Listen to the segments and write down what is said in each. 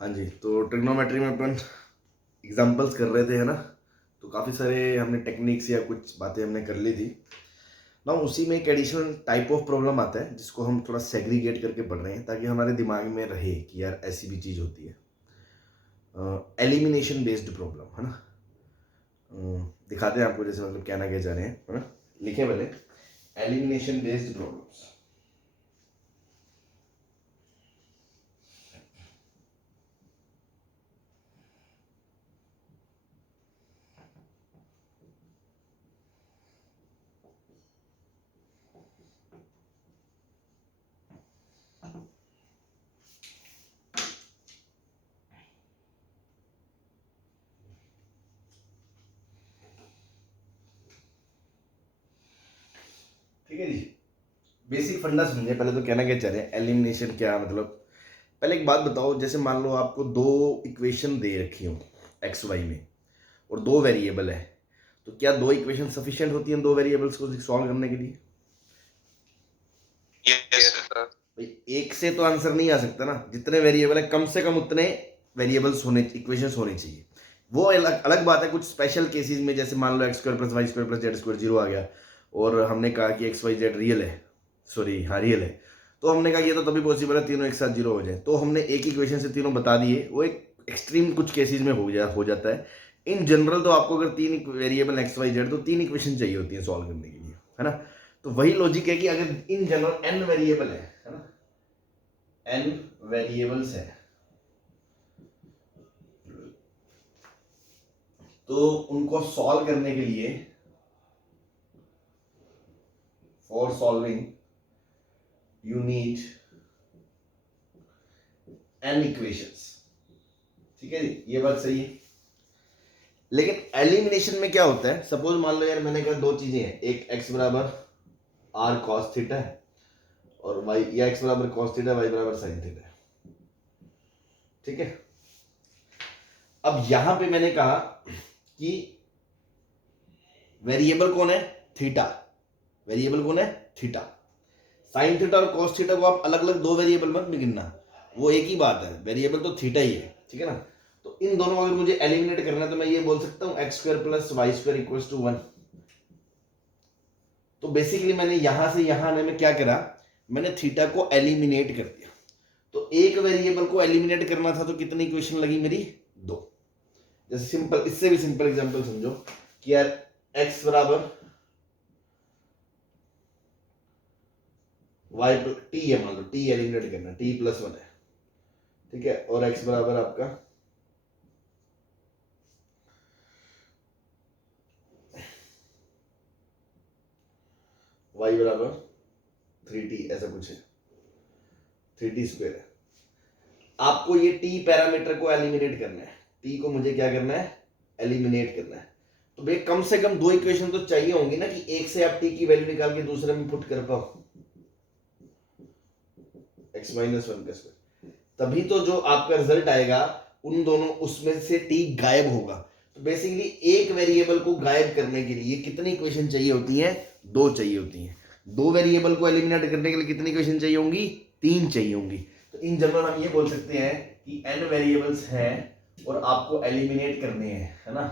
हाँ जी, तो ट्रिग्नोमेट्री में अपन एग्जांपल्स कर रहे थे, है ना। तो काफ़ी सारे हमने टेक्निक्स या कुछ बातें हमने कर ली थी ना। उसी में एक एडिशनल टाइप ऑफ प्रॉब्लम आता है जिसको हम थोड़ा सेग्रीगेट करके पढ़ रहे हैं ताकि हमारे दिमाग में रहे कि यार ऐसी भी चीज़ होती है। एलिमिनेशन बेस्ड प्रॉब्लम, है ना। दिखाते हैं आपको, जैसे मतलब कहना क्या चाह रहे हैं, है ना। लिखे पहले एलिमिनेशन बेस्ड प्रॉब्लम्स। ठीक है जी, बेसिक फंडा समझे पहले। तो कहना क्या चाह रहे हैं, एलिमिनेशन क्या मतलब। पहले एक बात बताओ, जैसे मान लो आपको दो इक्वेशन दे रखी हो एक्स वाई में और दो वेरिएबल है, तो क्या दो इक्वेशन सफिशिएंट होती हैं दो वेरिएबल्स को सॉल्व करने के लिए? Yes sir. भाई एक से तो आंसर नहीं आ सकता ना, जितने वेरिएबल है कम से कम उतने वेरिएबल्स होने, इक्वेशंस होने चाहिए। वो अलग अलग बात है कुछ स्पेशल केसेस में, जैसे मान लो x square plus y square plus z square zero आ गया और हमने कहा कि एक्स वाई जेड रियल है, सॉरी हाँ रियल है, तो हमने कहा ये तो तभी पॉसिबल है तीनों एक साथ जीरो हो जाए, तो हमने एक इक्वेशन से तीनों बता दिए। वो एक एक्सट्रीम कुछ केसेस में हो जाता है। इन जनरल तो आपको अगर तीन वेरिएबल एक्स वाई जेड, तो तीन इक्वेशन चाहिए होती है सॉल्व करने के लिए, है ना। तो वही लॉजिक है कि अगर इन जनरल एन वेरिएबल है ना, एन वेरिएबल्स है, तो उनको सॉल्व करने के लिए, for solving you need an equations. ठीक है जी, ये बात सही है। लेकिन एलिमिनेशन में क्या होता है, सपोज मान लो यार मैंने कहा दो चीजें हैं, एक एक्स बराबर आर कॉस थीटा है और वाई, या एक्स बराबर कॉस थीटा वाई बराबर साइन थीटा है। ठीक है, अब यहां पे मैंने कहा कि वेरिएबल कौन है, थीटा। वेरिएबल कौन है, थीटा। साइन थीटा और कॉस थीटा को आप अलग अलग दो वेरिएबल मत गिनना, वो एक ही बात है, वेरिएबल तो थीटा ही है। ठीक है ना। तो इन दोनों अगर मुझे एलिमिनेट करना है तो मैं ये बोल सकता हूं x square plus y square equals to 1। तो बेसिकली मैंने यहां से यहां आने में क्या करा, मैंने थीटा को एलिमिनेट कर दिया। तो एक वेरिएबल को एलिमिनेट करना था तो कितनी इक्वेशन लगी मेरी, दो। जैसे सिंपल, इससे भी सिंपल एग्जांपल समझो कि यार एक्स बराबर वाई टी है, मान लो टी एलिमिनेट करना, टी प्लस 1 है। ठीक है, और एक्स बराबर आपका वाई बराबर 3t, ऐसा कुछ है, 3t स्क्वायर है। आपको ये टी पैरामीटर को एलिमिनेट करना है, टी को मुझे क्या करना है, एलिमिनेट करना है। तो भाई कम से कम दो इक्वेशन तो चाहिए होंगी ना, कि एक से आप टी की वैल्यू निकाल के दूसरे में पुट कर पाओ, एक्स माइनस 1 का स्क्वायर। तभी तो जो आपका रिजल्ट आएगा उन दोनों, उसमें से टी गायब होगा। तो बेसिकली एक वेरिएबल को गायब करने के लिए कितनी इक्वेशन चाहिए होती है, दो चाहिए होती हैं। दो वेरिएबल को एलिमिनेट करने के लिए कितनी इक्वेशन चाहिए होंगी, तीन चाहिए होंगी। तो इन जनरल हम ये बोल सकते हैं कि एन वेरिएबल्स हैं और आपको एलिमिनेट करने हैं, है ना,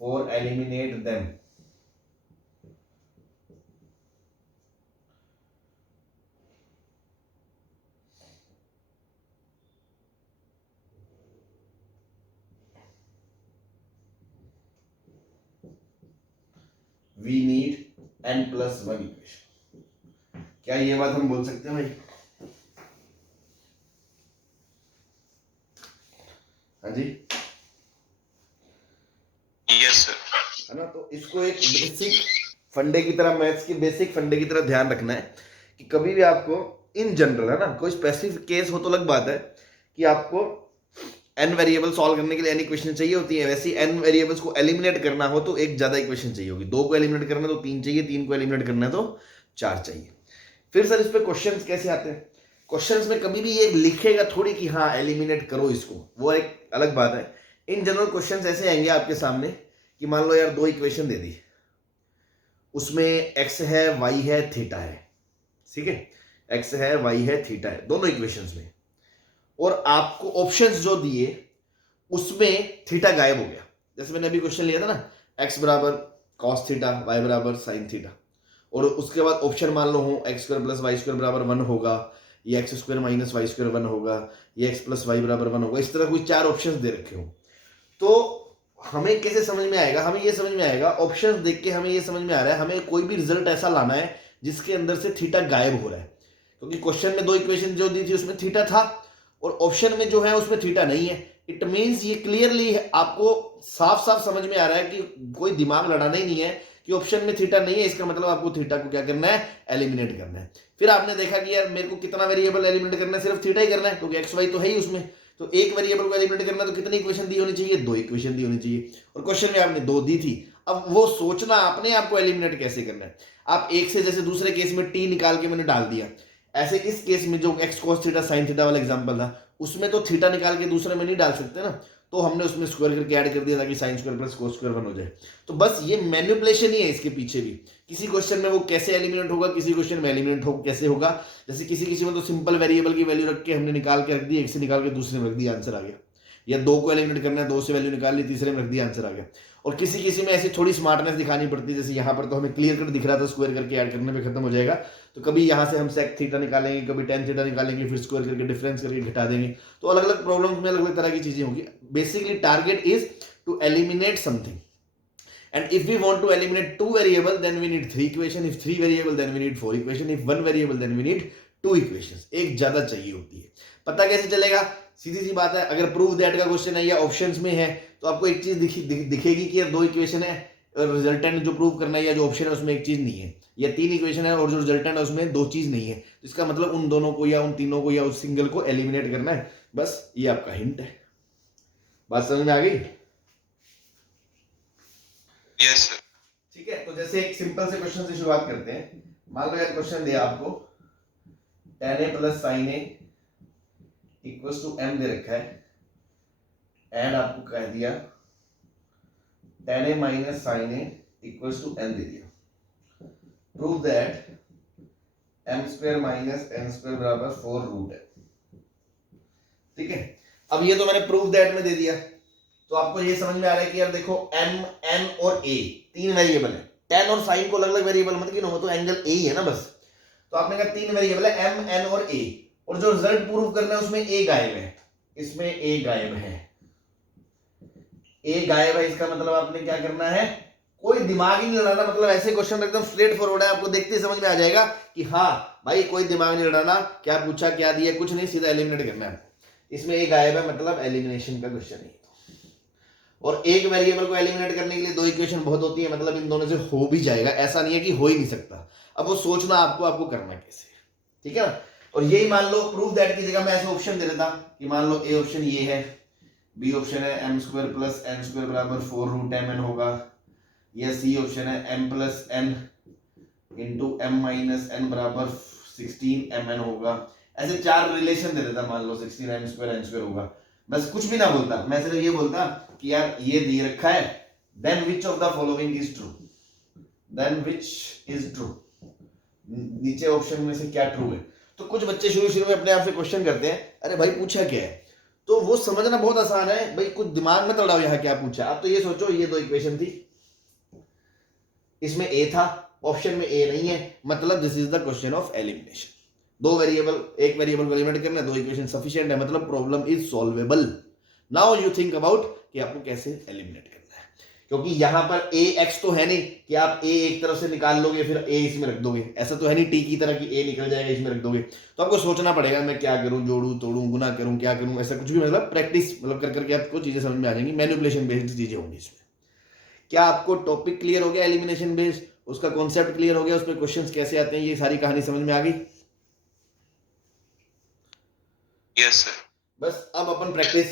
for eliminate them we need n plus 1 equation. क्या ये बात हम बोल सकते हैं भाई? हाँ जी, यस सर। है ना। तो इसको एक बेसिक फंडे की तरह, मैथ्स के बेसिक फंडे की तरह ध्यान रखना है कि कभी भी आपको इन जनरल, है ना, कोई स्पेसिफिक केस हो तो अलग बात है कि आपको एन वेरिएबल सॉल्व करने के लिए एन इक्वेशन चाहिए होती है, वैसे एन वेरिएबल्स को एलिमिनेट करना हो तो एक ज्यादा इक्वेशन चाहिए होगी। दो को एलिमिनेट करना है तो तीन चाहिए, तीन को एलिमिनेट करना है तो चार चाहिए। फिर सर इस पे क्वेश्चंस कैसे आते हैं? क्वेश्चंस में कभी भी ये लिखेगा थोड़ी कि हाँ एलिमिनेट करो इसको, वो एक अलग बात है। इन जनरल क्वेश्चंस ऐसे आएंगे आपके सामने कि मान लो यार दो इक्वेशन दे दी, उसमें एक्स है वाई है थीटा है। ठीक है, एक्स है वाई है थीटा है दोनों इक्वेशंस में, और आपको ऑप्शंस जो दिए उसमें थीटा गायब हो गया। जैसे मैंने अभी क्वेश्चन लिया था ना, एक्स बराबर कॉस थीटा, वाई बराबर साइन थीटा, और उसके बाद ऑप्शन मान लो हो x square plus y square बराबर 1 होगा, ये x square minus y square 1 होगा, ये एक्स प्लस वाई बराबर 1 होगा, इस तरह कोई 4 ऑप्शंस दे रखे हो। तो हमें कैसे समझ में आएगा? हमें ये समझ में आएगा, ऑप्शंस देख के हमें ये समझ में आ रहा है हमें कोई भी रिजल्ट ऐसा लाना है जिसके अंदर से थीटा गायब हो रहा है, क्योंकि क्वेश्चन में 2 इक्वेशन जो दी थी उसमें थीटा था और ऑप्शन में जो है उसमें थीटा नहीं है। इट मींस ये क्लियरली आपको साफ साफ समझ में आ रहा है कि कोई दिमाग लड़ाना ही नहीं है कि ऑप्शन में थीटा नहीं है, इसका मतलब आपको थीटा को क्या करना है? एलिमिनेट करना है। फिर आपने देखा कि यार मेरे को कितना वेरिएबल एलिमिनेट करना है? सिर्फ थीटा ही करना है, क्योंकि एक्स वाई तो है ही उसमें। तो एक वेरिएबल को एलिमिनेट करना तो कितनी इक्वेशन दी होनी चाहिए? 2 इक्वेशन दी होनी चाहिए, और क्वेश्चन में आपने 2 दी थी। अब वो सोचना आपने आपको एलिमिनेट कैसे करना है। आप एक से, जैसे दूसरे केस में टी निकाल के मैंने डाल दिया, ऐसे इस केस में जो x cos theta sine theta वाला एग्जांपल था उसमें तो थीटा निकाल के दूसरे में नहीं डाल सकते ना, तो हमने उसमें स्क्वायर करके ऐड कर दिया ताकि sign square plus cos square 1 हो जाए। तो बस ये मैनिपुलेशन ही है इसके पीछे भी। किसी क्वेश्चन में वो कैसे एलिमिनेट होगा, किसी क्वेश्चन में एलिमिनेट हो कैसे होगा। जैसे किसी में तो सिंपल वेरिएबल की वैल्यू रख के हमने निकाल के रख दी, एक से निकाल के दूसरे में रख दिया, आंसर आ गया। या 2 को एलिमिनेट करना है, 2 से वैल्यू निकाल ली, तीसरे में रख दिया, आंसर आ गया। और किसी में ऐसी थोड़ी स्मार्टनेस दिखानी पड़ती है, जैसे यहाँ पर तो हमें क्लियर कट दिख रहा था, स्क्वायर करके ऐड करने में खत्म हो जाएगा। तो कभी यहाँ से हम सेक थीटा निकालेंगे, कभी टेन थीटा निकालेंगे, फिर स्क्वायर करके डिफरेंस करके घटा देंगे। तो अलग अलग प्रॉब्लम्स में अलग अलग तरह की चीजें होंगी। Basically target is to eliminate something, and if we want to eliminate 2 variable then we need 3 equation, if 3 variable then we need 4 equation, if 1 variable then we need 2 equations। एक ज्यादा चाहिए होती है। पता कैसे चलेगा? सीधी सी बात है, अगर प्रूव दैट का क्वेश्चन है या ऑप्शंस में है तो आपको एक चीज दिखेगी कि यार 2 इक्वेशन है और रिजल्टेंट जो प्रूव करना है या जो ऑप्शन है उसमें एक चीज नहीं है, या 3 इक्वेशन है और जो रिजल्टेंट है उसमें 2 चीज नहीं है। तो इसका मतलब उन दोनों को या उन तीनों को या उस सिंगल को एलिमिनेट करना है। बस ये आपका हिंट है। बात समझ में आ गई? Yes sir. ठीक है, तो जैसे एक सिंपल से क्वेश्चन से शुरुआत करते हैं। मान लो यार क्वेश्चन दिया आपको tan a plus sine a equals to m दे रखा है, एंड आपको कह दिया tan a minus sine a equals to n दे दिया। Prove that m square minus n square बराबर 4 रूट है। ठीक है, अब ये तो मैंने प्रूव दैट में दे दिया, तो आपको ये समझ में आ रहा है कि यार देखो m n और a 3 वेरिएबल है। tan और sin को अलग अलग वेरिएबल मत गिनो, तो एंगल a ही है ना बस। तो आपने कहा 3 वेरिएबल है m n और a, और जो रिजल्ट प्रूव करना है उसमें a गायब है, इसमें a गायब है। a गायब है, इसका मतलब आपने क्या करना है? कोई दिमाग ही नहीं लड़ाना। मतलब ऐसे क्वेश्चन एकदम स्ट्रेट फॉरवर्ड है, आपको देखते ही समझ में आ जाएगा कि हाँ भाई कोई दिमाग नहीं लड़ाना, क्या पूछा क्या दिया कुछ नहीं, सीधा एलिमिनेट करना है। इसमें a गायब है, मतलब एलिमिनेशन का क्वेश्चन है। और एक वेरिएबल को एलिमिनेट करने के लिए 2 इक्वेशन बहुत होती है, मतलब इन दोनों से हो भी जाएगा, ऐसा नहीं है कि हो ही नहीं सकता। अब वो सोचना आपको करना कैसे, ठीक है ना। और यही मान लो प्रूफ दैट की जगह मैं ऐसे ऑप्शन दे देता कि मान लो ए ऑप्शन ये है, बी ऑप्शन है m square plus n square बराबर 4 रूट mn होगा, या सी ऑप्शन है m plus n into m minus n बराबर 16 mn होगा। ऐसे 4 रिलेशन दे देता, मान लो 16 m स्क्वायर n स्क्वायर होगा। बस कुछ भी ना बोलता, मैं सिर्फ ये बोलता कि यार ये दे रखा है, then which of the following is true, then which is true, नीचे ऑप्शन में से क्या ट्रू है। तो कुछ बच्चे शुरू में अपने आप से क्वेश्चन करते हैं, अरे भाई पूछा क्या है, तो वो समझना बहुत आसान है भाई, कुछ दिमाग में तड़ाओ यहाँ क्या पूछा। अब तो ये सोचो ये 2 इक्वेशन थी, इसमें ए था, ऑप्शन में ए नहीं है, मतलब this is the question of elimination. 2 variable, एक वेरिएबल को एलिमिनेट करना है, 2 इक्वेशन सफिशिएंट है, मतलब problem is solvable. Now you think about कि आपको कैसे एलिमिनेट करना है, क्योंकि यहां पर ए एक्स तो है नहीं कि आप ए एक तरफ से निकाल लोगे फिर ए इसमें रख दोगे, ऐसा तो है नहीं टी की तरह कि ए निकल जाएगा इसमें रख दोगे। तो आपको सोचना पड़ेगा मैं क्या करूं, जोड़ू तोड़ू गुना करूं क्या करूं, ऐसा कुछ भी, मतलब प्रैक्टिस मतलब कर करके आपको चीजें समझ में आ जाएंगी। मैनिपुलेशन बेस्ड चीजें होंगी इसमें। क्या आपको टॉपिक क्लियर हो गया एलिमिनेशन बेस्ड, उसका कॉन्सेप्ट क्लियर हो गया, उसमें क्वेश्चंस कैसे आते हैं, ये सारी कहानी समझ में आ गई? Yes sir. बस अब अपन प्रैक्टिस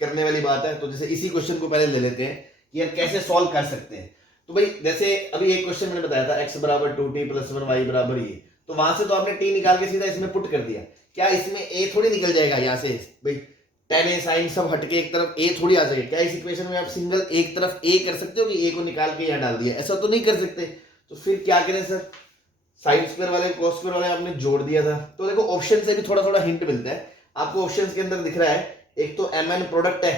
करने वाली बात है। तो जैसे इसी क्वेश्चन को पहले ले लेते हैं कि यार कैसे सॉल्व कर सकते हैं। तो भाई जैसे अभी एक क्वेश्चन मैंने बताया था x बराबर 2t प्लस 1 y बराबर ये, तो वहां से तो आपने t निकाल के सीधा इसमें पुट कर दिया। क्या इसमें a थोड़ी निकल जाएगा यहाँ से भाई, tan a sin सब हटके एक तरफ a थोड़ी आ जाएगा। क्या इस इक्वेशन में आप सिंगल एक तरफ a कर सकते हो कि a को निकाल के यहाँ डाल दिया? ऐसा तो नहीं कर सकते। तो फिर क्या करें सर, साइन स्क्वायर वाले cos स्क्वायर वाले आपने जोड़ दिया था। तो देखो ऑप्शन से भी थोड़ा थोड़ा हिंट मिलता है। आपको ऑप्शंस के अंदर दिख रहा है एक तो एम एन प्रोडक्ट है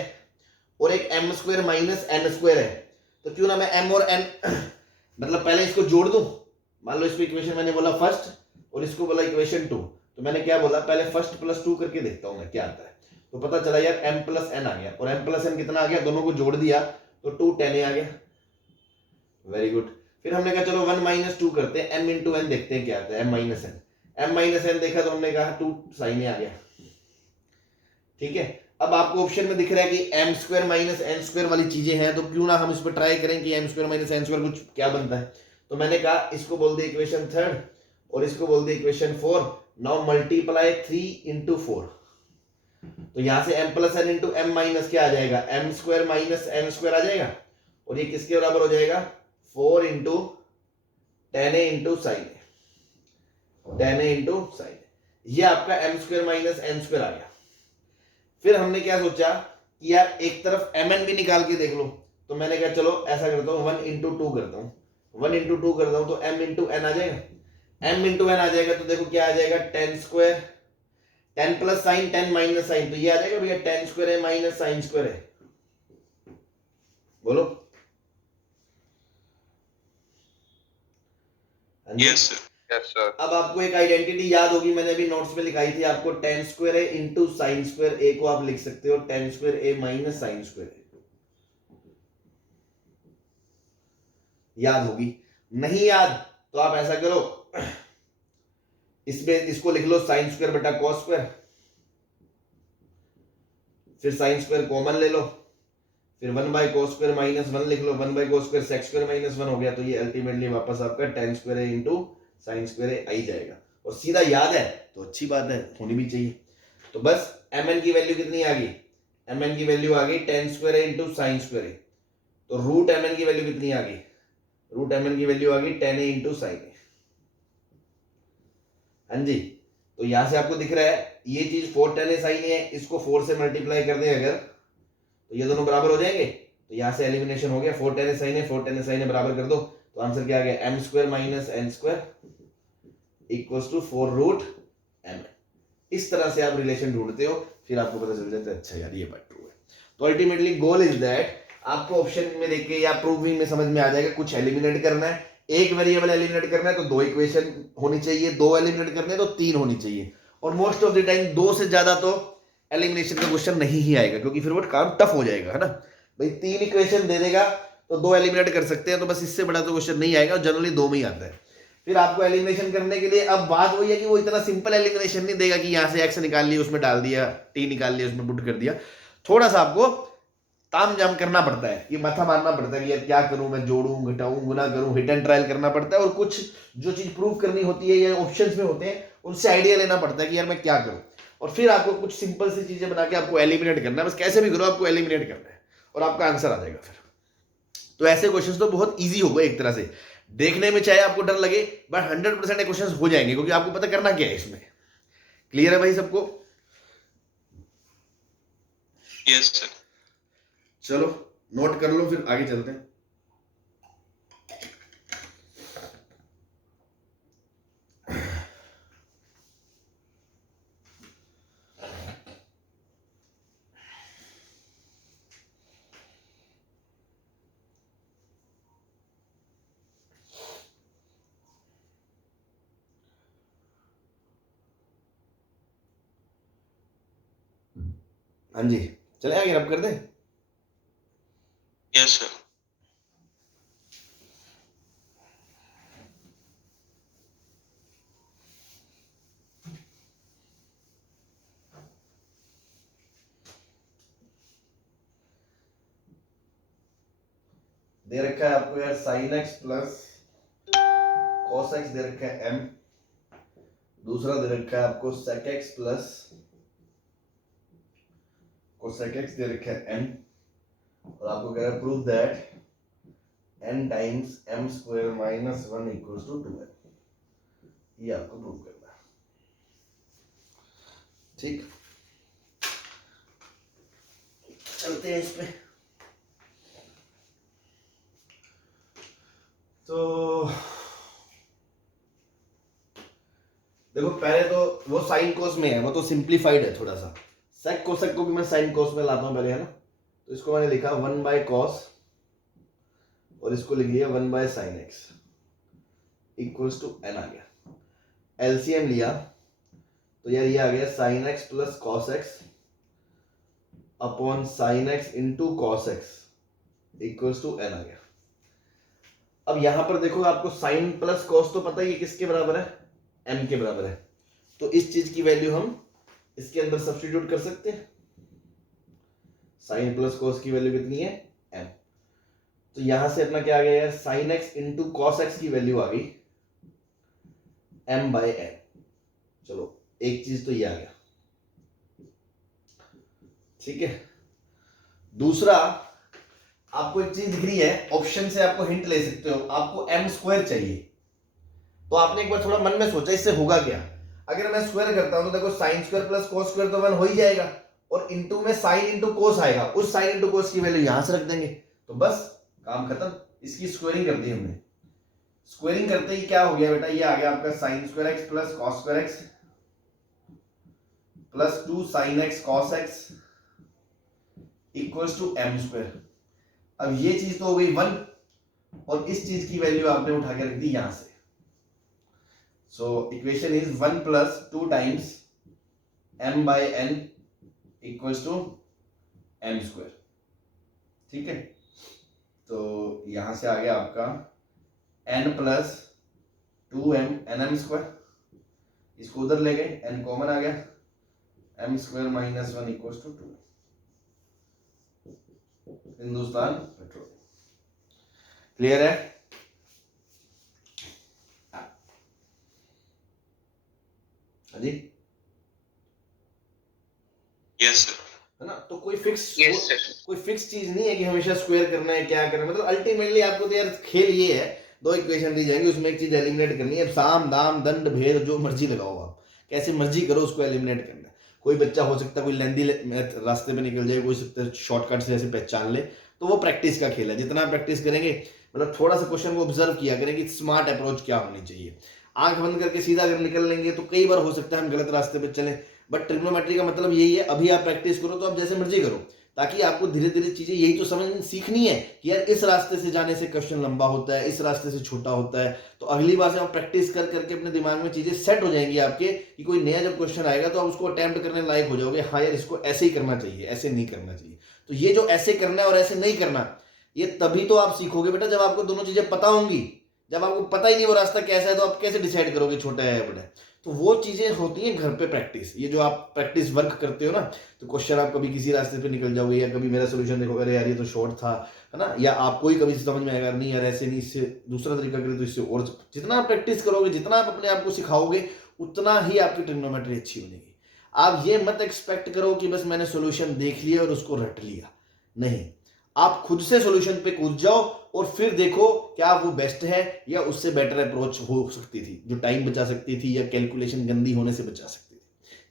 और एक m square minus n square है, तो क्यों ना मैं एम और एन मतलब पहले इसको जोड़ दूं। मान लो इसको इक्वेशन मैंने बोला फर्स्ट और इसको बोला इक्वेशन 2, तो मैंने क्या बोला पहले फर्स्ट प्लस 2 करके देखता हूं मैं क्या आता है। तो पता चला यार m प्लस एन आ गया, और m प्लस एन कितना आ गया, दोनों को जोड़ दिया तो 2 10 आ गया। Very good. फिर हमने कहा चलो 1 माइनस 2 करते हैं, m इंटू एन देखते हैं क्या आता है, m minus n. m minus n देखा तो हमने कहा 2 साइन आ गया। ठीक है, अब आपको ऑप्शन में दिख रहा है कि m square minus n square वाली चीजें हैं, तो क्यों ना हम इस पर ट्राई करें कि m square minus n square कुछ क्या बनता है। तो मैंने कहा इसको बोल दिया इक्वेशन 3 और इसको बोल दिया इक्वेशन 4। नाउ मल्टीप्लाई 3 इंटू 4, तो यहां से m plus n into m minus क्या आ जाएगा, m square minus n square आ जाएगा, और ये किसके बराबर हो जाएगा 4 into 10a into sine, 10a into sine, ये आपका m square minus n square आ गया। फिर हमने क्या सोचा कि यार एक तरफ mn भी निकाल के देख लो, तो मैंने कहा चलो ऐसा करता हूँ 1 इंटू 2 करता हूँ, 1 इंटू 2 करता हूँ तो m इंटू एन आ जाएगा, m इंटू एन आ जाएगा तो देखो क्या आ जाएगा 10 square, 10 plus sine 10 minus sine, तो ये आ जाएगा भैया 10 स्क्वायर है माइनस साइन स्क्वायर है। बोलो Yes, sir. Yes, sir. अब आपको एक आइडेंटिटी याद होगी, मैंने अभी नोट्स में लिखाई थी आपको, 10 square a into sine square ए को आप लिख सकते हो 10 स्क्वायर ए माइनस साइन स्क्वायर ए, याद होगी। नहीं याद तो आप ऐसा करो, इसमें इसको लिख लो साइन स्क्वायर बटा कॉस स्क्वायर, फिर साइन स्क्वायर कॉमन ले लो, फिर 1 बाय कॉस स्क्वायर माइनस 1 लिख लो, 1 by cos square sec square minus 1 हो गया, तो ये अल्टीमेटली वापस आपका 10 square a into sine square a आ ही जाएगा। और सीधा याद है तो अच्छी बात है, होनी भी चाहिए। तो बस mn की वैल्यू कितनी आ गई, mn की वैल्यू आ गई 10 square a into sine square ए, तो रूट mn की वैल्यू कितनी आ गई, रूट mn की वैल्यू आ गई 10a इंटू साइन ए। हाँ जी, तो यहां से आपको दिख रहा है ये चीज 4 10a साइन है, इसको 4 से मल्टीप्लाई कर दें अगर, तो ये दोनों बराबर हो जाएंगे, तो यहां से एलिमिनेशन हो गया, 4 10a साइन है 4 10a साइन है बराबर कर दो, तो आंसर क्या आ गया m square minus n square equals to 4 root m। इस तरह से आप रिलेशन ढूंढते हो, फिर आपको पता चल जाता है अच्छा यार ये बात ट्रू है। तो अल्टीमेटली गोल इज दैट आपको ऑप्शन में देख के या प्रूविंग में समझ में आ जाएगा कुछ एलिमिनेट करना है, एक वेरिएबल एलिमिनेट करना है तो 2 इक्वेशन होनी चाहिए, 2 एलिमिनेट करने हैं तो 3 होनी चाहिए, और मोस्ट ऑफ द टाइम 2 से ज्यादा तो एलिमिनेशन का क्वेश्चन नहीं ही आएगा, क्योंकि फिर वो काम टफ हो जाएगा, है ना भाई। 3 इक्वेशन दे देगा तो 2 एलिमिनेट कर सकते हैं, तो बस इससे बड़ा तो क्वेश्चन नहीं आएगा, जनरली 2 में ही आता है। फिर आपको एलिमिनेशन करने के लिए अब बात वही है कि वो इतना सिंपल एलिमिनेशन नहीं देगा कि यहां से एक्स निकाल लिया उसमें डाल दिया, टी निकाल लिया उसमें पुट कर दिया, थोड़ा सा आपको ताम जाम करना पड़ता है, ये माथा मारना पड़ता है कि यार क्या करूं मैं, जोड़ूं घटाऊं गुना करूं, हिट एंड ट्रायल करना पड़ता है, और कुछ जो चीज प्रूव करनी होती है या ऑप्शंस में होते हैं उनसे आइडिया लेना पड़ता है कि यार मैं क्या करूं, और फिर आपको कुछ सिंपल सी चीजें बना के आपको एलिमिनेट करना है, बस कैसे भी करो आपको एलिमिनेट करना है और आपका आंसर आ जाएगा फिर। तो ऐसे क्वेश्चंस तो बहुत इजी हो गए एक तरह से, देखने में चाहे आपको डर लगे बट 100% क्वेश्चंस हो जाएंगे, क्योंकि आपको पता करना क्या है इसमें। क्लियर है भाई सबको? Yes, sir. चलो नोट कर लो, फिर आगे चलते हैं। हाँ जी, चले आगे रब कर दें। Yes, sir. दे रखा है आपको यार sine x plus cos x दे रखा है m, दूसरा दे रखा है आपको sec x plus cosec x दे रखा है n, और आपको कह रहा है prove that n times m square minus 1 equals to 2n, ये आपको प्रूव करना है। ठीक, चलते हैं इसमें। तो देखो पहले तो वो साइन कोस में है, वो तो सिंप्लीफाइड है थोड़ा सा। सेक कोसेक को भी मैं साइन कोस में लाता हूँ पहले, है ना। तो इसको मैंने लिखा 1/cos और इसको लिख लिया 1/sin x equals to n आ गया। एलसीएम लिया तो यार ये आ गया sin x plus cos x upon sin x into cos x equals to n आ गया। अब यहां पर देखो आपको sin प्लस cos तो पता ही है किसके बराबर है, m के बराबर है। तो इस चीज की वैल्यू हम इसके अंदर सब्स्टिट्यूट कर सकते हैं। sin प्लस cos की वैल्यू कितनी है, m। तो यहां से अपना क्या आ गया यार, sin x into cos x की वैल्यू आ गई m/n। चलो एक चीज तो ये आ गया, ठीक है। दूसरा आपको एक चीज दिख रही है, ऑप्शन से आपको हिंट ले सकते हो, आपको m² चाहिए। तो आपने एक बार थोड़ा मन में सोचा इससे होगा क्या। अगर मैं स्क्वायर करता हूं तो देखो sin² प्लस cos² तो 1 हो ही जाएगा, और इंटू में sin इंटू कोस आएगा, उस sin इंटू कोस की वैल्यू यहां से रख देंगे, तो बस काम खत्म। इसकी स्क्वायरिंग कर दी हमने। स्क्वायरिंग करते ही क्या हो गया बेटा, ये आ गया आपका sin² x plus cos² x plus 2 sin x cos x equals to m²। अब ये चीज तो हो गई 1, और इस चीज की वैल्यू आपने उठा के रख दी यहां से। So equation is 1 plus 2 times m/n equals to m²। ठीक है, तो यहां से आ गया आपका n प्लस 2m nm²। इसको उधर ले गए, n कॉमन आ गया, m² minus 1 equals to 2। Hindustan petrol. Clear है? जी यस सर। है ना। तो कोई फिक्स Yes, sir. कोई फिक्स चीज नहीं है कि हमेशा स्क्वायर करना है, क्या करना है। मतलब अल्टीमेटली आपको तो यार खेल ये है, दो इक्वेशन दी जाएंगी, उसमें एक चीज एलिमिनेट करनी है। साम दाम दंड भेद जो मर्जी लगाओ आप, कैसे मर्जी करो, उसको एलिमिनेट करना है। कोई बच्चा हो सकता है कोई लेंदी रास्ते पे निकल जाए, कोई सकता शॉर्टकट से ऐसे पहचान ले, तो वो प्रैक्टिस का खेल है। जितना प्रैक्टिस करेंगे, मतलब थोड़ा सा क्वेश्चन को ऑब्जर्व किया करें कि स्मार्ट अप्रोच क्या होनी चाहिए। आंख बंद करके सीधा अगर निकल लेंगे तो कई बार हो सकता है हम गलत रास्ते पे चलें। बट ट्रिग्नोमेट्री का मतलब यही है, अभी आप प्रैक्टिस करो तो आप जैसे मर्जी करो, ताकि आपको धीरे धीरे चीजें यही तो समझ सीखनी है कि यार इस रास्ते से जाने से क्वेश्चन लंबा होता है, इस रास्ते से छोटा होता है। तो अगली बार से आप प्रैक्टिस कर करके अपने दिमाग में चीजें सेट हो जाएंगी आपके, कि कोई नया जब क्वेश्चन आएगा तो आप उसको अटेम्प्ट करने लायक हो जाओगे। हाँ यार इसको ऐसे ही करना चाहिए, ऐसे नहीं करना चाहिए। तो ये जो ऐसे करना है और ऐसे नहीं करना, ये तभी तो आप सीखोगे बेटा जब आपको दोनों चीजें पता होंगी। जब आपको पता ही नहीं वो रास्ता कैसा है, तो आप कैसे डिसाइड करोगे छोटा है या बड़ा है। तो वो चीजें होती हैं घर पे प्रैक्टिस। ये जो आप प्रैक्टिस वर्क करते हो ना, तो क्वेश्चन आप कभी किसी रास्ते पे निकल जाओगे, या कभी मेरा सोल्यूशन देखोगे, अरे यार ये तो शॉर्ट था, है ना। या आपको ही कभी समझ में आएगा नहीं यार ऐसे नहीं, इससे दूसरा तरीका करें तो इससे। और जितना आप प्रैक्टिस करोगे, जितना आप अपने आप को सिखाओगे, उतना ही आपकी ट्रिग्नोमेट्री अच्छी बनेगी। आप ये मत एक्सपेक्ट करो कि बस मैंने सोल्यूशन देख लिया और उसको रट लिया, नहीं। आप खुद से सॉल्यूशन पे कूद जाओ और फिर देखो क्या वो बेस्ट है या उससे बेटर अप्रोच हो सकती थी, जो टाइम बचा सकती थी या कैलकुलेशन गंदी होने से बचा सकती थी।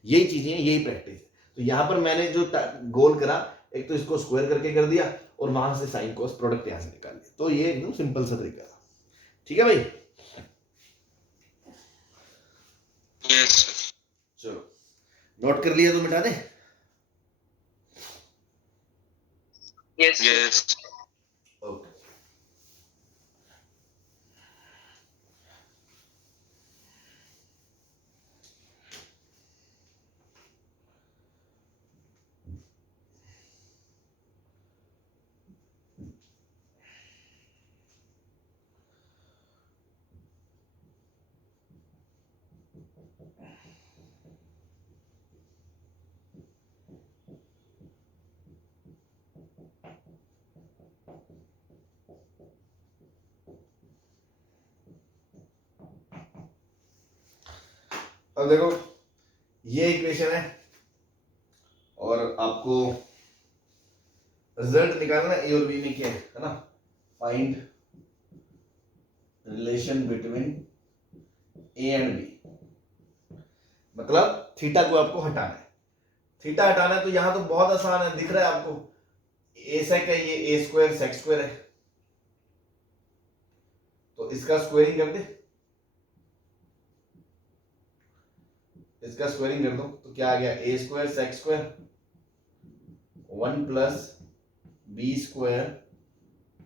यही चीजें हैं, यही प्रैक्टिस है। तो यहां पर मैंने जो गोल करा, एक तो इसको स्क्वायर करके कर दिया और वहां से साइन कॉस प्रोडक्ट यहां से निकाल लिया। तो ये एकदम सिंपल सा तरीका था। ठीक है भाई, यस सर। चलो नोट कर लिया तो मिटा दे। Yes yes. ओके, अब देखो ये इक्वेशन है और आपको रिजल्ट निकालना है। ए और बी में क्या है ना। Find relation between a and b, मतलब थीटा को आपको हटाना है। थीटा हटाना है तो यहां तो बहुत आसान है, दिख रहा है आपको, ए सेक है, ये ए स्क्वायर सेक स्क्वायर है, तो इसका स्क्वायरिंग कर दे। इसका स्क्वायरिंग कर दो तो क्या आ गया, a square sec square 1 plus b square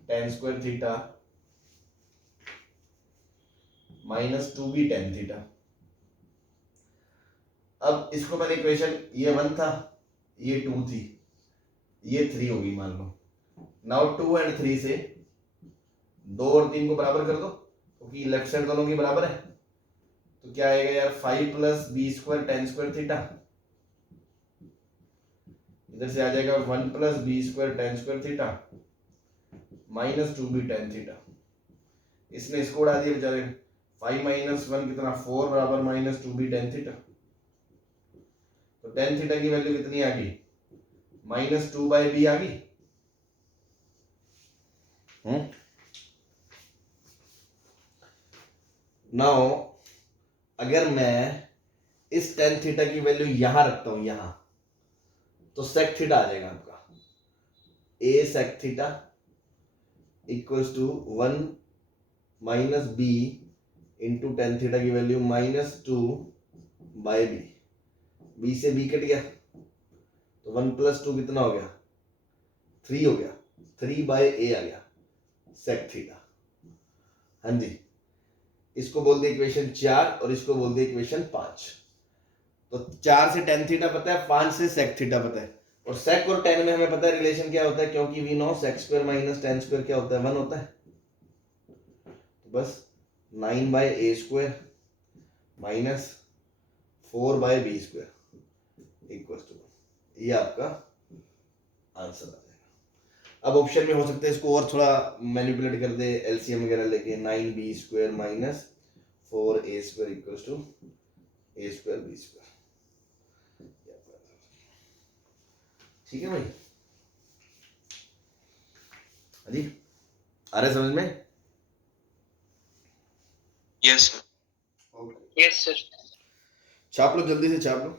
tan square theta minus 2b tan theta. अब इसको मैंने इक्वेशन, ये 1 था, ये 2 थी, ये 3 होगी मान लो। नाउ 2 एंड 3 से 2 और 3 को बराबर कर दो क्योंकि लेफ्ट साइड दोनों की बराबर है। तो क्या आएगा यार, 5 plus b square tan square theta, इधर से आ जाएगा 1 plus b square tan square theta minus 2b tan theta. इसने इसको उड़ा दिया बेचारे, 5 माइनस 1 कितना 4 बराबर माइनस 2b टेन थीटा। तो टेन थीटा की वैल्यू कितनी आ गई, माइनस 2/b आ गई। नाउ अगर मैं इस टेन थीटा की वैल्यू यहां रखता हूं, यहां, तो सेक थीटा आ जाएगा आपका, a sec theta equals to 1 minus b into tan theta की वैल्यू माइनस 2/b। बी से बी कट गया तो 1 प्लस 2 कितना हो गया, 3 हो गया, 3/a आ गया सेक थीटा। हाँ जी, इसको बोल दिया इक्वेशन 4 और इसको बोल दिया इक्वेशन 5। तो 4 से टेन थीटा पता है, 5 से सेक थीटा पता है, और सेक और टेन में हमें पता है रिलेशन क्या होता है, क्योंकि we know sec square minus tan square क्या होता है, 1 होता है। तो बस 9/a square minus 4/b square equal to, ये आपका आंसर आ जाएगा। अब ऑप्शन में हो सकता है इसको और थोड़ा मैनिपुलेट कर दे, एलसीएम वगैरह लेके, 9b square minus 4a square equal to a square b square. ठीक है भाई, अजी आ रहा है समझ में? Yes sir. Okay, yes sir. छाप लो जल्दी से, छाप लो।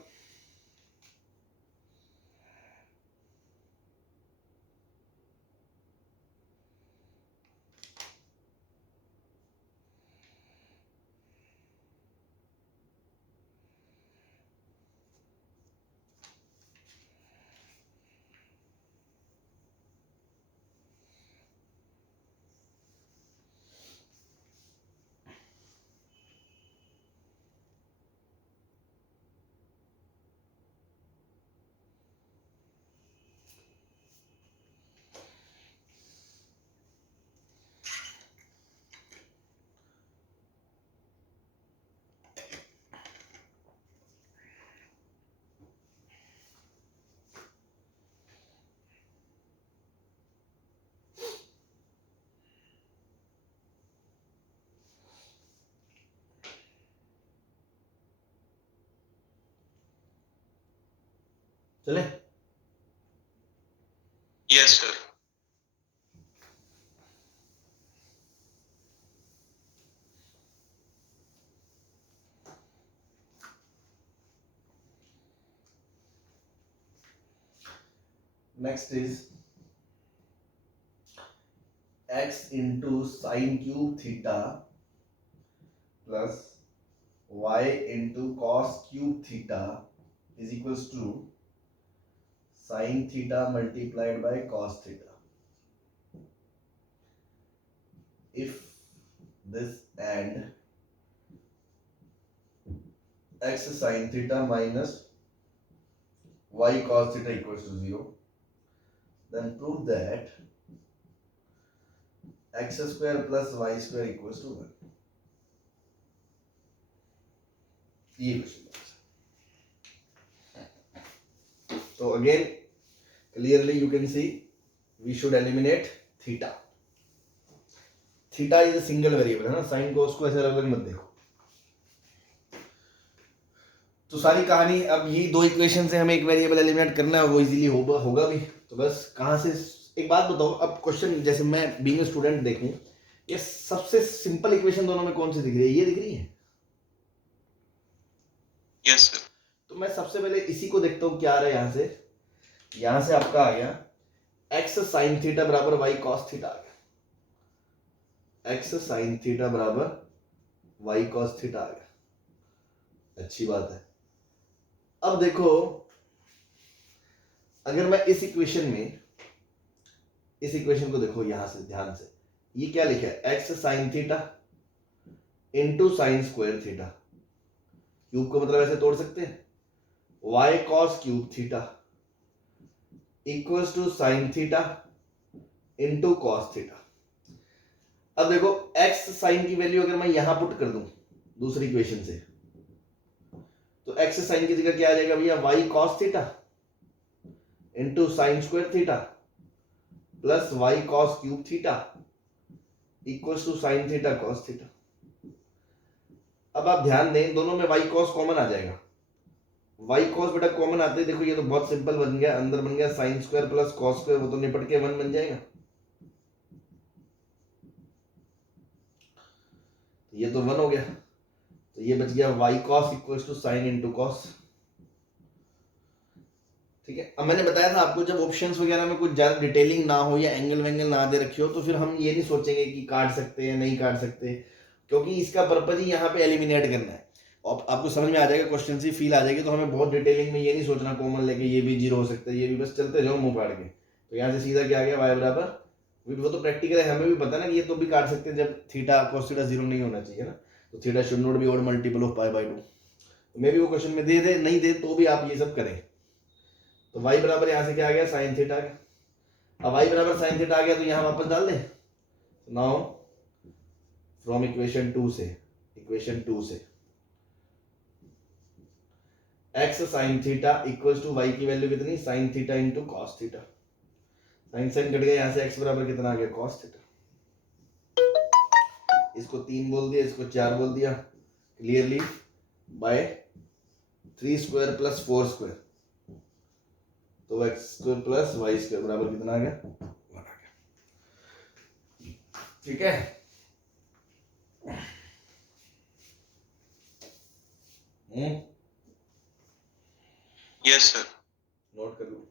चले, yes sir. Next is x into sine cube theta plus y into cos cube theta is equals to sine theta multiplied by cos theta. If this and x sin theta minus y cos theta equals to 0, then prove that x square plus y square equals to 1. ये question. So again, clearly you can see we should eliminate theta. Theta is a single variable है ना, sine cos को ऐसे अलग अलग मत देखो। तो सारी कहानी, अब ये दो इक्वेशन से हमें एक वेरिएबल एलिमिनेट करना है, वो इजीली होगा भी। तो बस कहाँ से, एक बात बताओ, अब क्वेश्चन जैसे मैं बीइंग स्टूडेंट देखूं, ये सबसे सिंपल इक्वेशन दोनों में कौन सी दिख रही है, ये दिख रही है। Yes sir. तो मैं सबसे पहले इसी को देखता हूँ क्या आ रहा है। यहाँ से आपका आ गया एक्स साइन थीटा बराबर वाई कॉस थीटा आ गया, एक्स साइन थीटा बराबर वाई कॉस थीटा आ गया। अच्छी बात है। अब देखो, अगर मैं इस इक्वेशन को देखो यहां से ध्यान से, ये क्या लिखा है, x sine theta into sine square theta, cube को मतलब ऐसे तोड़ सकते हैं, y cos cube theta equals to sine theta into cos theta. अब देखो एक्स साइन की वैल्यू अगर मैं यहां पुट कर दूं दूसरी इक्वेशन से, तो एक्स साइन की जगह क्या आ जाएगा भैया, y cos theta into sine square theta plus y cos cube theta equals to sine theta cos theta. अब आप ध्यान दें, दोनों में वाई कॉस कॉमन आ जाएगा, वाई कॉस बेटा कॉमन आते ही देखो ये तो बहुत सिंपल बन गया, अंदर बन गया sign square plus cos square, वो तो निपट के 1 बन जाएगा, तो ये तो 1 हो गया, तो ये बच गया y cos equals to sine into cos. ठीक है, अब मैंने बताया था आपको, जब ऑप्शंस वगैरह में कुछ ज्यादा डिटेलिंग ना हो या एंगल वेंगल ना दे रखी हो, तो फिर हम ये नहीं सोचेंगे कि काट सकते हैं नहीं काट सकते, क्योंकि इसका पर्पज ही यहाँ पे एलिमिनेट करना है। और आपको समझ में आ जाएगा, क्वेश्चन सी फील आ जाएगी, तो हमें बहुत डिटेलिंग में ये नहीं सोचना कॉमन लेके ये भी जीरो हो सकता है, ये भी, बस चलते जाओ मुंह फाड़ के। तो यहाँ से सीधा क्या आ गया, वाई बराबर, वो तो प्रैक्टिकल है, हमें भी पता ना कि ये तो भी काट सकते हैं जब थीटा कॉस थीटा जीरो नहीं होना चाहिए ना, तो theta should not be odd multiple of pi by 2। मे भी वो क्वेश्चन में दे दे नहीं दे तो भी आप ये सब करें। तो y बराबर यहां से क्या आ गया, साइन थीटा आ गया। अब y बराबर साइन थीटा आ गया तो यहां वापस डाल दे। नाउ फ्रॉम इक्वेशन 2 से x sine theta equals to y की वैल्यू कितनी, sine theta into cos theta, sine sine cut गया, यहां से x बराबर कितना आ गया, कॉस थीटा। इसको 3 बोल दिया, इसको 4 बोल दिया, clearly by 3 square plus 4 square, तो x square plus y square बराबर कितना आ गया, 1 आ गया। ठीक है, Yes, sir. नोट कर लो।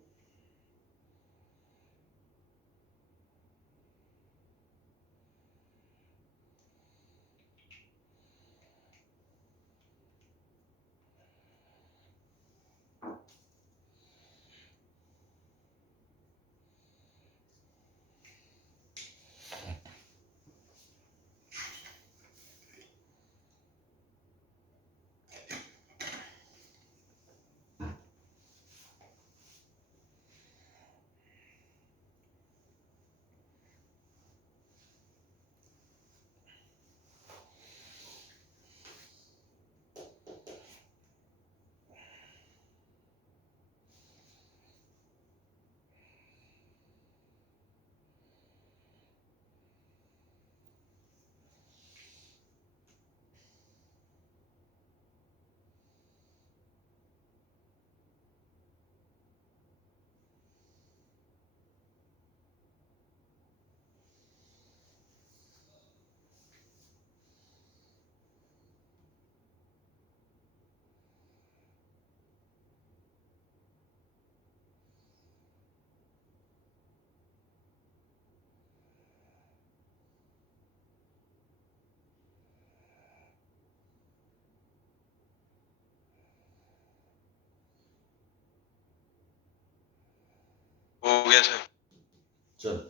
हो गया सर। चल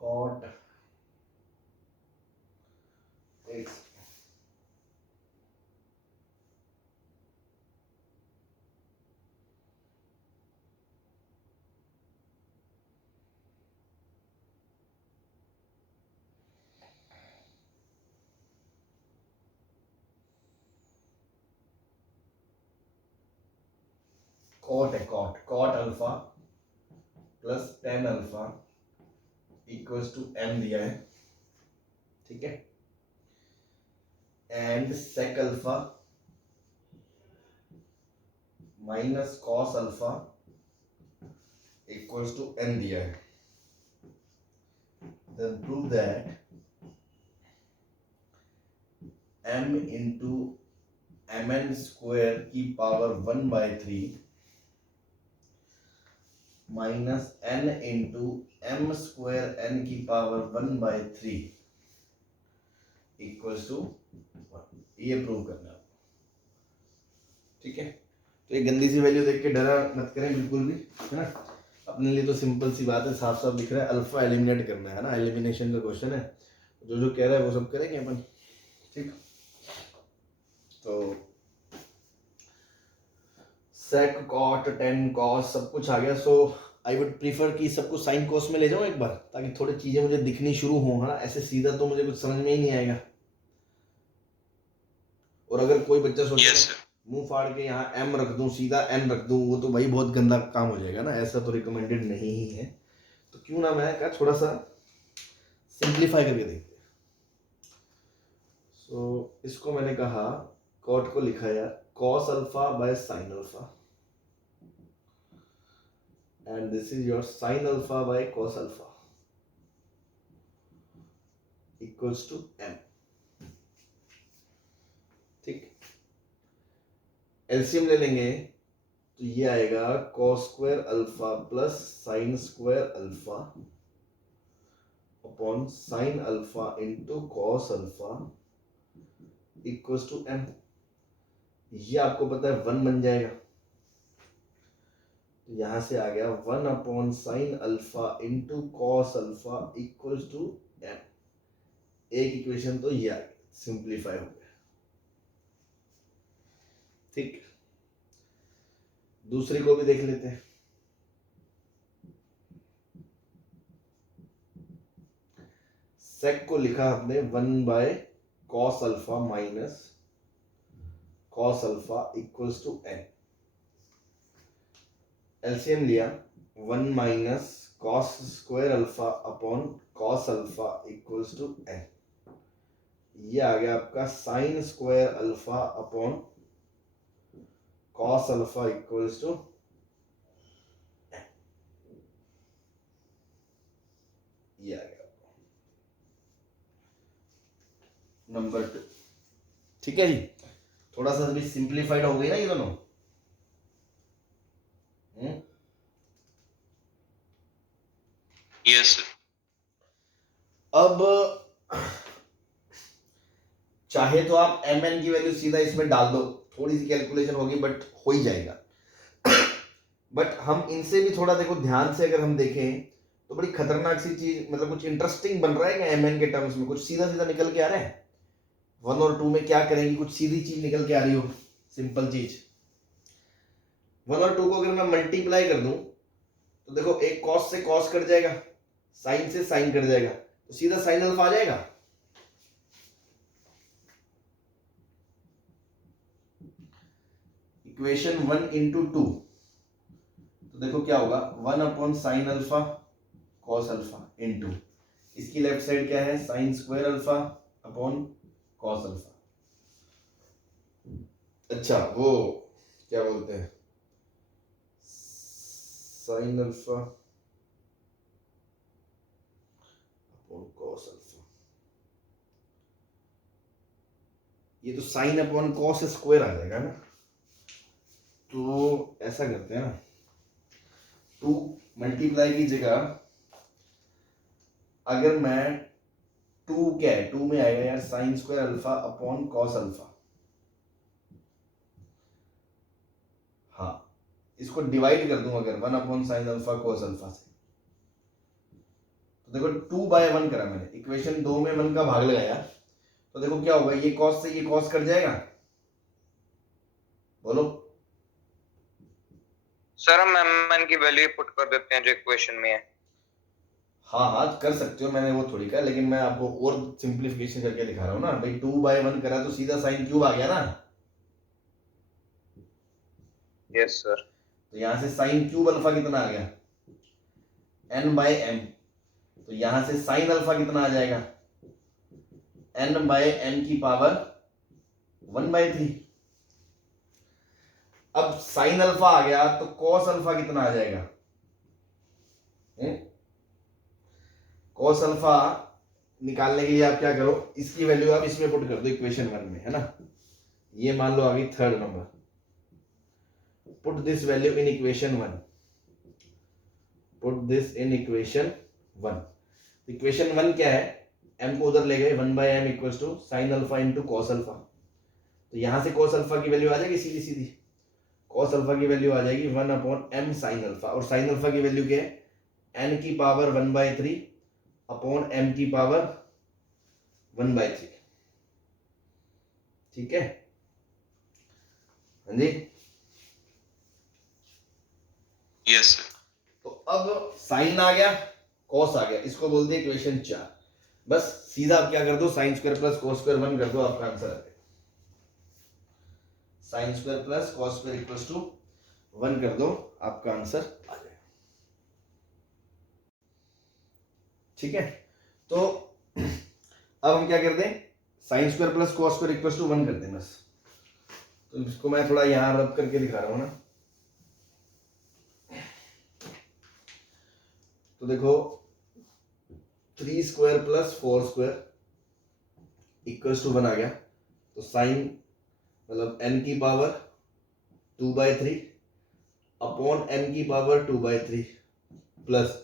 cot x cot है, cot alpha plus tan alpha equals to m दिया है, ठीक है, and sec alpha minus cos alpha equals to n दिया है। Then prove that m into mn square की power 1/3 minus n into m square n की power 1/3 equals to 1। ये prove करना है, ठीक है। तो ये गंदी सी वैल्यू देख के डरा मत करें बिल्कुल भी, है ना। अपने लिए तो सिंपल सी बात है, साफ साफ दिख रहा है, अल्फा एलिमिनेट करना है ना, एलिमिनेशन का क्वेश्चन है। जो जो कह रहा है वो सब करेंगे अपन, ठीक। तो sec cot tan cos सब कुछ आ गया। सो आई वुड प्रीफर कि सबको साइन कॉस में ले जाऊं एक बार, ताकि थोड़ी चीजें मुझे दिखनी शुरू हो, है ना। ऐसे सीधा तो मुझे कुछ समझ में ही नहीं आएगा। और अगर कोई बच्चा सोचे यस सर। मुंह फाड़ के यहाँ m रख दूं, सीधा n रख दूं, वो तो भाई बहुत गंदा काम हो जाएगा ना, ऐसा तो रिकमेंडेड नहीं ही है। तो क्यों ना मैं क्या थोड़ा सा सिंप्लीफाई करके देखते हैं। सो इसको मैंने कहा, कॉट को लिखा यार cos alpha by sine alpha, and this is your sine alpha by cos alpha equals to m, ठीक। एलसीएम ले लेंगे तो ये आएगा cos square alpha plus sine square alpha upon sine alpha into cos alpha equals to m। ये आपको पता है 1 बन जाएगा, तो यहां से आ गया 1 upon sine alpha into cos alpha equals to m। एक इक्वेशन तो ये आ गया, सिंप्लीफाई हो गया, ठीक। दूसरी को भी देख लेते हैं। सेक को लिखा हमने 1 by cos alpha minus cos alpha equals to n। LCM लिया 1 minus cos square alpha upon cos alpha equals to n। ये आ गया आपका sine square alpha upon cos alpha equals to ये आ गया नंबर 2, ठीक है जी। थोड़ा सा भी सिंप्लीफाइड हो गई ना ये दोनों। Yes sir. अब चाहे तो आप mn की वैल्यू सीधा इसमें डाल दो, थोड़ी सी कैलकुलेशन होगी बट हो ही जाएगा। बट हम इनसे भी थोड़ा देखो ध्यान से अगर हम देखें तो बड़ी खतरनाक सी चीज, मतलब कुछ इंटरेस्टिंग बन रहा है क्या mn के टर्म्स में, कुछ सीधा सीधा निकल के आ रहा है। 1 और 2 में क्या करेंगे, कुछ सीधी चीज निकल के आ रही हो, सिंपल चीज। 1 और 2 को अगर मैं मल्टीप्लाई कर दूं तो देखो एक कॉस से कॉस कट जाएगा, साइन से साइन कट जाएगा, तो सीधा साइन अल्फा आ जाएगा। इक्वेशन 1 इंटू 2, तो देखो क्या होगा 1 upon sine alpha cos alpha into इसकी लेफ्ट साइड क्या है, sign square alpha upon cos alpha. अच्छा वो क्या बोलते हैं, sine alpha upon cos alpha, ये तो साइन अपॉन कॉस स्क्वायर आ जाएगा ना। तो ऐसा करते हैं ना, 2 मल्टीप्लाई की जगह अगर मैं 2 क्या है, 2 में आएगा यार sign square alpha upon cos alpha. हाँ इसको डिवाइड कर दूं अगर 1 upon sine alpha cos alpha से, तो देखो 2/1 करा मैंने, इक्वेशन 2 में 1 का भाग लगाया, तो देखो क्या होगा, ये कॉस से ये कॉस कट जाएगा, बोलो। सर हम mn की वैल्यू पुट कर देते हैं जो इक्वेशन में है। हाँ हाँ कर सकते हो, मैंने वो थोड़ी कहा, लेकिन मैं आपको और सिंप्लीफिकेशन करके दिखा रहा हूँ ना भाई। 2/1 करा तो सीधा साइन क्यूब आ गया ना। Yes sir. तो यहां से साइन क्यूब अल्फा कितना आ गया, n/m। तो यहां से साइन अल्फा कितना आ जाएगा, n/n की पावर 1/3। अब साइन अल्फा आ गया तो कॉस अल्फा कितना आ जाएगा? कॉस अल्फा निकालने के लिए आप क्या करो, इसकी वैल्यू आप इसमें पुट कर दो इक्वेशन 1 में, है ना। ये मान लो आ गई third number, put this value in equation 1, put this in equation 1। Equation 1 क्या है, m को उधर ले गए, 1/m equals to sine alpha into cos alpha. तो यहां से कॉस अल्फा की वैल्यू आ जाएगी सीधी सीधी, कॉस अल्फा की वैल्यू आ जाएगी 1/m साइन अल्फा, और साइन अल्फा की वैल्यू क्या है, n की पावर 1/3 अपॉन m की पावर 1/3। ठीक है, हाँ जी। Yes sir. तो अब साइन आ गया, कॉस आ गया, इसको बोलते हैं इक्वेशन 4। बस सीधा आप क्या कर दो, sine square plus cos square 1 कर दो, आपका आंसर आ जाएगा। Sine square plus cos square equals to 1 कर दो, आपका आंसर आ जाएगा। ठीक है, तो अब हम क्या करते हैं, sine square plus cos square equals to 1 करते हैं बस। तो इसको मैं थोड़ा यहां रब करके दिखा रहा हूं ना। तो देखो 3 square plus 4 square equals to 1 आ गया। तो साइन मतलब n की पावर 2/3 अपॉन m की पावर 2/3 प्लस,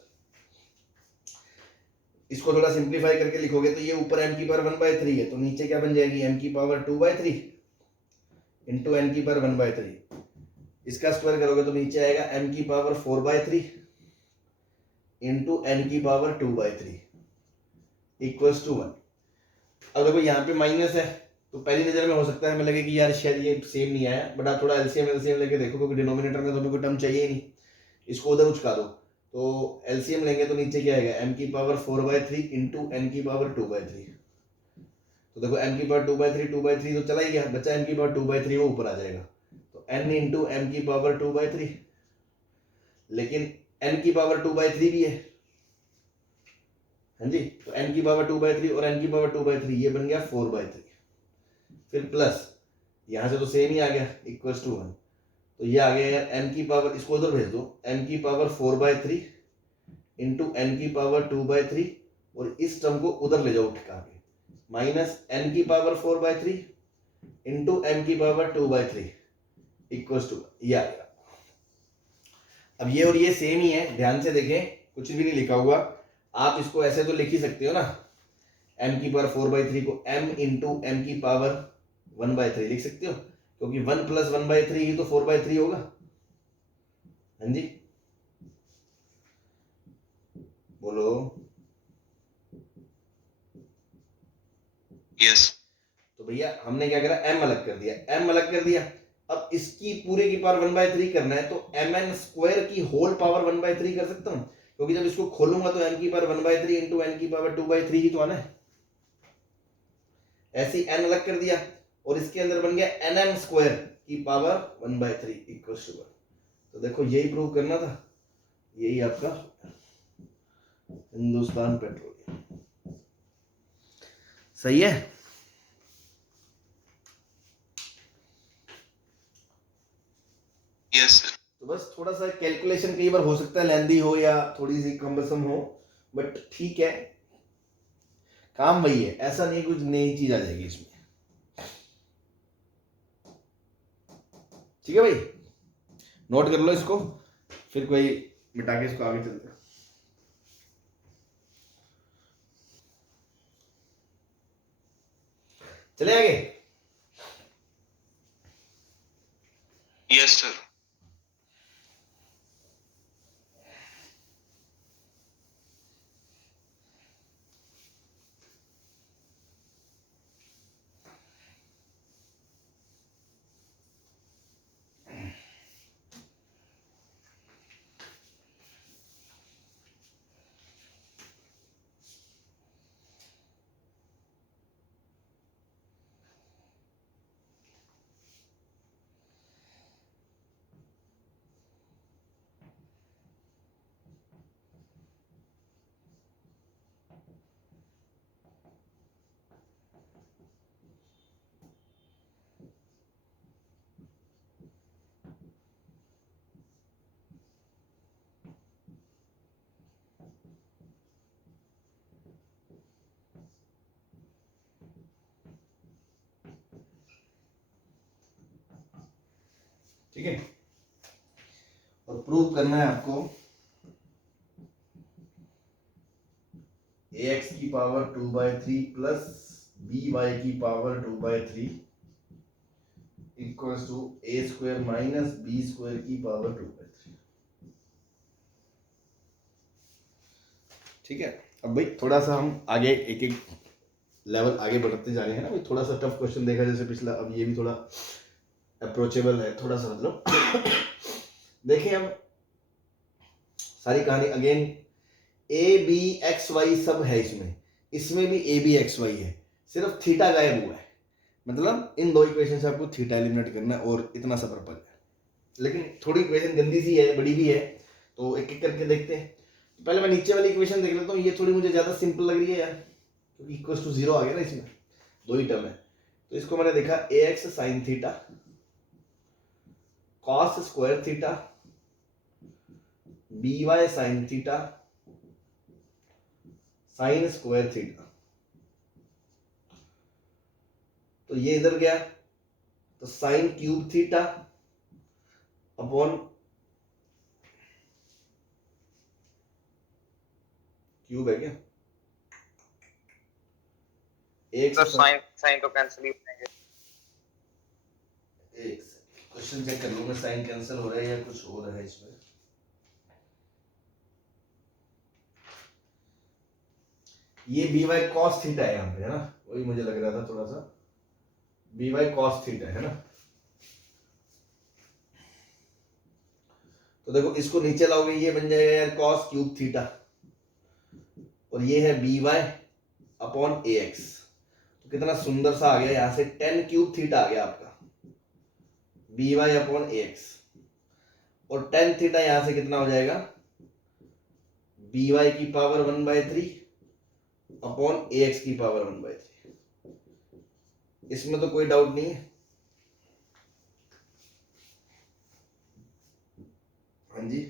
इसको थोड़ा सिंप्लीफाई करके लिखोगे तो ये ऊपर m की पावर 1/3 है, तो नीचे क्या बन जाएगी, m की पावर 2/3 इंटू n की पावर 1/3। इसका स्क्वायर करोगे तो नीचे आएगा m की पावर 4/3 इंटू n की पावर 2/3 इक्वल्स टू 1। अब देखो यहाँ पे माइनस है, तो पहली नजर में हो सकता है हमें लगे कि यार शायद ये सेम नहीं आया, बट आप थोड़ा एलसीएम एलसीएम लेके देखो, क्योंकि डिनोमिनेटर में तो हमें कोई टर्म चाहिए ही नहीं, इसको उधर उचका दो। तो एलसीएम लेंगे तो नीचे क्या आएगा, m की पावर 4/3 इंटू n की पावर 2/3। तो देखो m की पावर 2/3 तो चला ही गया, बच्चा m की पावर 2/3 वो ऊपर आ जाएगा, तो n इंटू m की पावर 2/3, लेकिन n की पावर 2/3 भी है, हाँ जी। तो n की पावर 2/3 और n की पावर 2/3 ये बन गया 4/3, फिर प्लस यहां से तो सेम ही आ गया इक्वल्स टू 1। तो ये आ गया यार m की पावर, इसको उधर भेज दो, m की पावर 4/3 इंटू n की पावर 2/3, और इस टर्म को उधर ले जाओ उठा के, माइनस n की पावर 4/3 इंटू m की पावर 2/3 इक्वल्स टू, ये आ गया। अब ये और ये सेम ही है, ध्यान से देखें, कुछ भी नहीं लिखा हुआ, आप इसको ऐसे तो लिख ही सकते हो ना, m की पावर 4/3 को m इंटू m की पावर 1/3 लिख सकते हो, क्योंकि 1 प्लस 1/3 ही तो 4/3 होगा, हाँ जी बोलो। यस। तो भैया हमने क्या करा, m अलग कर दिया, m अलग कर दिया। अब इसकी पूरे की पावर 1/3 करना है, तो mn स्क्वायर की होल पावर 1/3 कर सकता हूं, क्योंकि जब इसको खोलूंगा तो m की पावर 1/3 इंटू n की पावर 2/3 ही तो आना है। ऐसे n अलग कर दिया, और इसके अंदर बन गया nm स्क्वायर की पावर 1/3 इक्वल टू 1। तो देखो यही प्रूव करना था, यही आपका हिंदुस्तान पेट्रोलियम सही है। Yes sir. तो बस थोड़ा सा कैलकुलेशन कई बार हो सकता है लेंदी हो या थोड़ी सी कम्बसम हो, बट ठीक है, काम वही है, ऐसा नहीं कुछ नई चीज आ जाएगी इसमें। ठीक है भाई, नोट कर लो इसको, फिर कोई मिटा के इसको आगे चलते हैं। चले आगे। Yes sir. ठीक है। और प्रूव करना है आपको ax की पावर 2/3 प्लस by की power 2/3 equals to a² minus b² की पावर 2/3। ठीक है। अब भाई थोड़ा सा हम आगे एक एक लेवल आगे बढ़ते जा रहे हैं ना भाई, थोड़ा सा टफ क्वेश्चन देखा जैसे पिछला, अब ये भी थोड़ा अप्रोचेबल है थोड़ा सा, मतलब देखिए हम सारी कहानी again a b x y सब है इसमें, इसमें भी ए बी एक्स वाई है, सिर्फ थीटा गायब हुआ है, मतलब इन दो इक्वेशन से आपको थीटा एलिमिनेट करना है और इतना सा पर्पज है। लेकिन थोड़ी इक्वेशन गंदी सी है, बड़ी भी है, तो एक एक करके देखते हैं। तो पहले मैं नीचे वाली इक्वेशन देख लेता हूँ, ये थोड़ी मुझे ज्यादा सिंपल लग रही है यार, क्योंकि इक्वल टू 0 आ गया ना, इसमें दो ही टर्म है। तो इसको मैंने देखा a x sine theta cos square theta b y sine theta sine square theta, तो ये इधर गया तो sine cube theta upon cube है क्या, एक सर साइन तो कैंसिल ही हो जाएंगे। एक क्वेश्चन चेक कर लूं मैं, साइन कैंसिल हो रहा है या कुछ हो रहा है इसमें। ये बी वाई कॉस थीटा है यहाँ पे, है ना, वही मुझे लग रहा था थोड़ा सा, बी वाई कॉस थीटा है ना। तो देखो इसको नीचे लाओगे ये बन जाएगा यार कॉस क्यूब थीटा, और ये है बी वाई अपॉन ए एक्स, तो कितना सुंदर सा आ गया, यहां से टेन क्यूब थीटा आ गया आपका बी वाई अपॉन ए एक्स, और टेन थीटा यहां से कितना हो जाएगा बी वाई की पावर 1/3 अपॉन ए एक्स की पावर 1/3। इसमें तो कोई डाउट नहीं है। हाँ जी,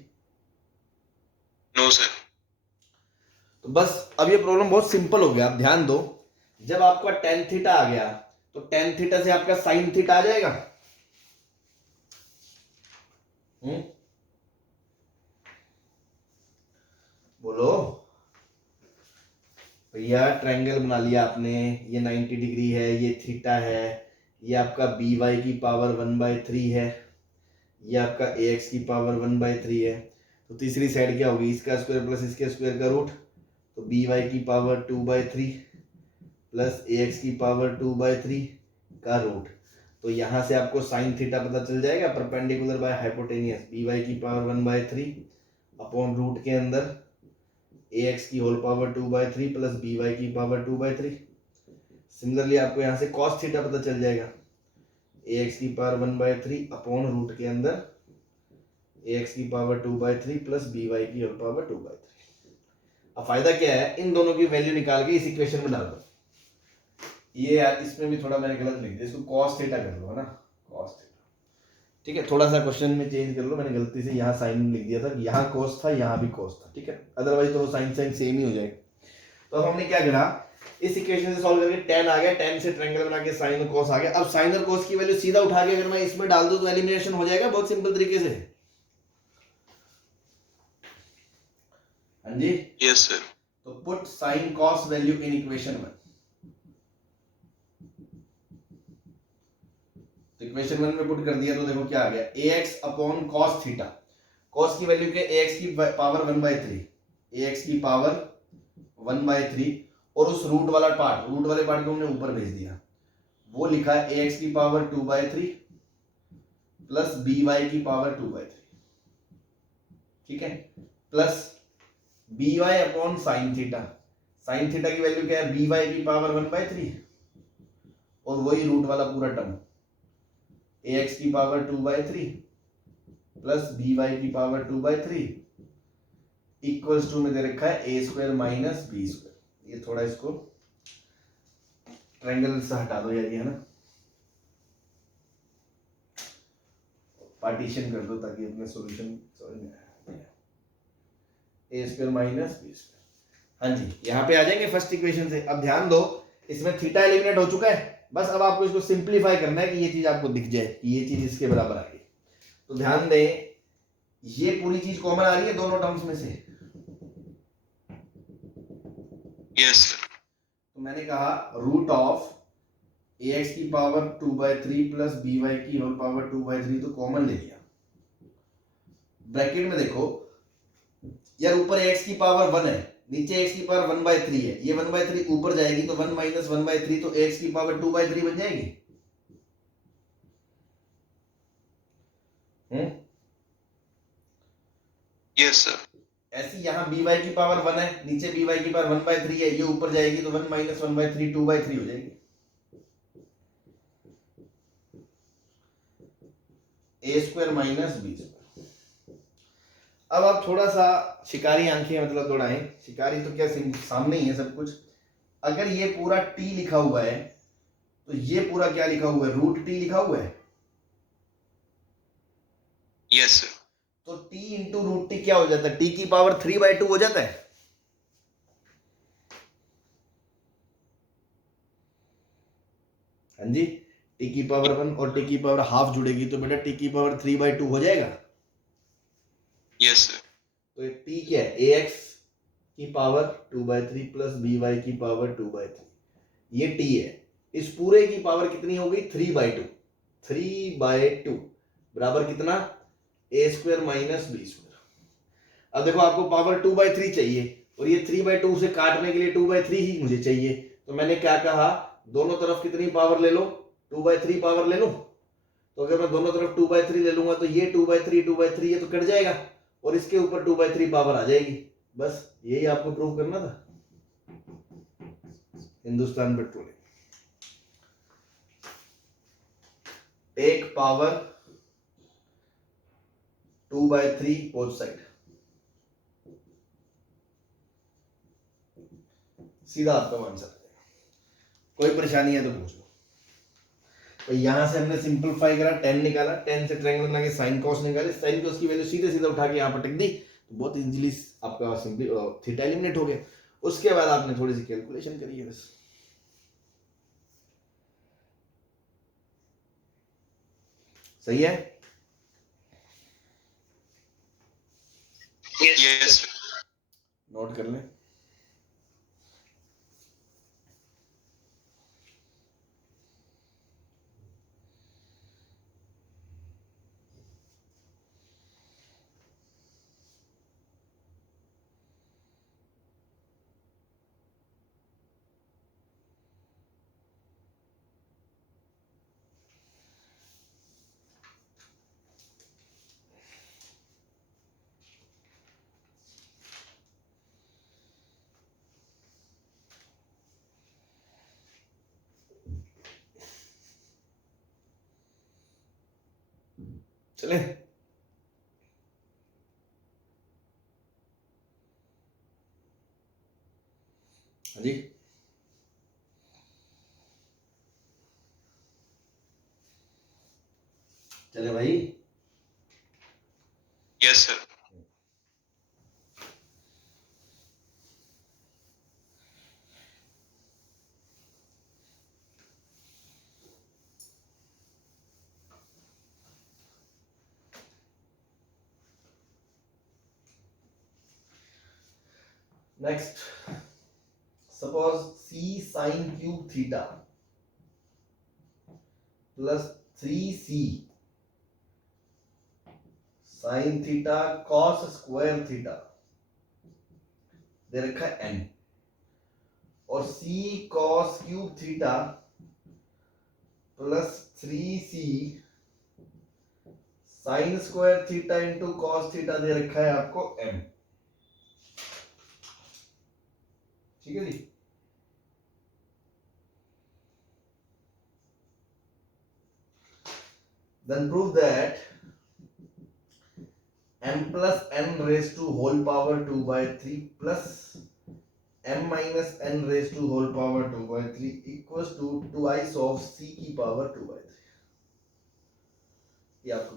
नो सर। तो बस अब ये प्रॉब्लम बहुत सिंपल हो गया। आप ध्यान दो, जब आपका टेन थीटा आ गया तो टेन थीटा से आपका साइन थीटा आ जाएगा। बोलो भैया, ट्रायंगल बना लिया आपने, ये 90 डिग्री है, ये थीटा है, ये आपका बी वाई की पावर 1/3 है, ये आपका ए एक्स की पावर 1/3 है, तो तीसरी साइड क्या होगी, इसका स्क्वायर प्लस इसके स्क्वायर का रूट, तो बी वाई की पावर 2/3 प्लस ए एक्स की पावर 2/3 का रूट। तो यहाँ से आपको साइन थीटा पता चल जाएगा, perpendicular by hypotenuse, b y की पावर 1/3 अपॉन रूट के अंदर ए एक्स की whole power 2/3 plus b y की पावर 2/3। सिमिलरली आपको यहाँ से कॉस थीटा पता चल जाएगा, ए एक्स की पावर 1/3 अपॉन रूट के अंदर ए एक्स की पावर 2/3 प्लस बी वाई की होल पावर 2/3। अब फायदा क्या है, इन दोनों की वैल्यू निकाल के इस इक्वेशन में डाल दो। ये यार इसमें भी थोड़ा मैंने गलत लिख दिया, इसको कॉस थीटा कर लो, है ना, कॉस थीटा। ठीक है, थोड़ा सा क्वेश्चन में चेंज कर लो, मैंने गलती से यहाँ साइन लिख दिया था, यहाँ कोस था यहाँ भी कोस था, ठीक है, अदरवाइज तो साइन साइन सेम ही हो जाएगा। तो अब हमने क्या करा, इस इक्वेशन से सॉल्व करके tan आ गया, tan से ट्रायंगल बना के साइन और कोस आ गया। अब साइन और कोस की वैल्यू सीधा उठा के अगर मैं इसमें डाल दूं तो एलिमिनेशन हो जाएगा बहुत सिंपल तरीके से। हाँ जी, यस सर। तो put sine cos value in equation 1। तो इक्वेशन 1 में पुट कर दिया तो देखो क्या आ गया, a x upon cos theta, cos की वैल्यू क्या, ए एक्स की पावर 1/3, ए एक्स की पावर 1/3, और उस रूट वाला पार्ट, रूट वाले पार्ट को हमने ऊपर भेज दिया, वो लिखा है ए एक्स की पावर 2/3 प्लस बी वाई की पावर 2/3, ठीक है, plus b y upon sine theta, sine theta की वैल्यू क्या है, बी वाई की पावर 1/3 और वही रूट वाला पूरा टर्म ए एक्स की पावर 2/3 प्लस बी वाई की पावर 2/3 इक्वल्स टू में दे रखा है a² माइनस b²। ये थोड़ा इसको ट्रायंगल से हटा दो यार, ये है ना, पार्टीशन कर दो ताकि अपने सॉल्यूशन समझ में आए, a² माइनस b²। हाँ जी, यहाँ पे आ जाएंगे फर्स्ट इक्वेशन से। अब ध्यान दो, इसमें थीटा एलिमिनेट हो चुका है, बस अब आपको इसको सिंप्लीफाई करना है कि ये चीज आपको दिख जाए कि ये चीज इसके बराबर आ गई। तो ध्यान दें ये पूरी चीज कॉमन आ रही है दोनों टर्म्स में से। यस तो मैंने कहा रूट ऑफ ax की पावर 2/3 प्लस by की होल पावर 2/3 तो कॉमन ले लिया। ब्रैकेट में देखो यार ऊपर x की पावर 1 है, नीचे x की पावर 1/3 है, ये 1/3 ऊपर जाएगी तो 1 माइनस 1/3 तो x की पावर 2/3 बन जाएगी। यस सर ऐसी यहाँ by की पावर 1 है, नीचे by की पावर 1/3 है, ये ऊपर जाएगी तो 1 माइनस 1/3 2/3 हो जाएगी। a square minus b square. अब आप थोड़ा सा शिकारी आंखें मतलब दौड़ाएं, शिकारी तो क्या सामने ही है सब कुछ। अगर ये पूरा t लिखा हुआ है तो ये पूरा क्या लिखा हुआ है, रूट t लिखा हुआ है। यस सर तो t इंटू रूट टी क्या हो जाता है, t की पावर 3/2 हो जाता है। हाँ जी, t की पावर 1 और t की पावर हाफ जुड़ेगी तो बेटा t की पावर 3/2 हो जाएगा। यस सर तो t क्या है, ax की पावर 2/3 प्लस by की पावर 2/3, ये t है। इस पूरे की पावर कितनी हो गई, 3/2। 3/2 बराबर कितना, a square minus b square. अब देखो आपको पावर 2/3 चाहिए और ये 3/2 से काटने के लिए 2/3 ही मुझे चाहिए। तो मैंने क्या कहा, दोनों तरफ कितनी पावर ले लो, 2/3 पावर ले लो। तो अगर मैं दोनों तरफ 2/3 ले लूंगा तो ये 2/3 ये तो कट जाएगा और इसके ऊपर 2/3 पावर आ जाएगी। बस यही आपको प्रूव करना था। Hindustan petroleum take power 2/3 both side, सीधा आपका आंसर। कोई परेशानी है तो पूछ लो। तो यहां से हमने सिंपलीफाई करा, 10 निकाला, 10 से ट्रायंगल बना के साइन कॉस निकाले, साइन कॉस की वैल्यू सीधे सीधे उठा के यहां पर टिक दी तो बहुत इजीली आपका सिंपली थीटा एलिमिनेट हो गया। उसके बाद आपने थोड़ी सी कैलकुलेशन करी है बस। सही है। यस नोट कर लें। चले हाँ जी, चले भाई। Yes sir next, suppose c sin cube theta plus 3c sin थीटा cos स्क्वायर थीटा दे रखा है n, और c cos cube theta plus 3c sin square theta into cos theta दे रखा है आपको m। ठीक है जी। Then prove that m plus n raised to whole power 2/3 plus m minus n raised to whole power 2/3 equals to twice of c की power 2/3। ये आपको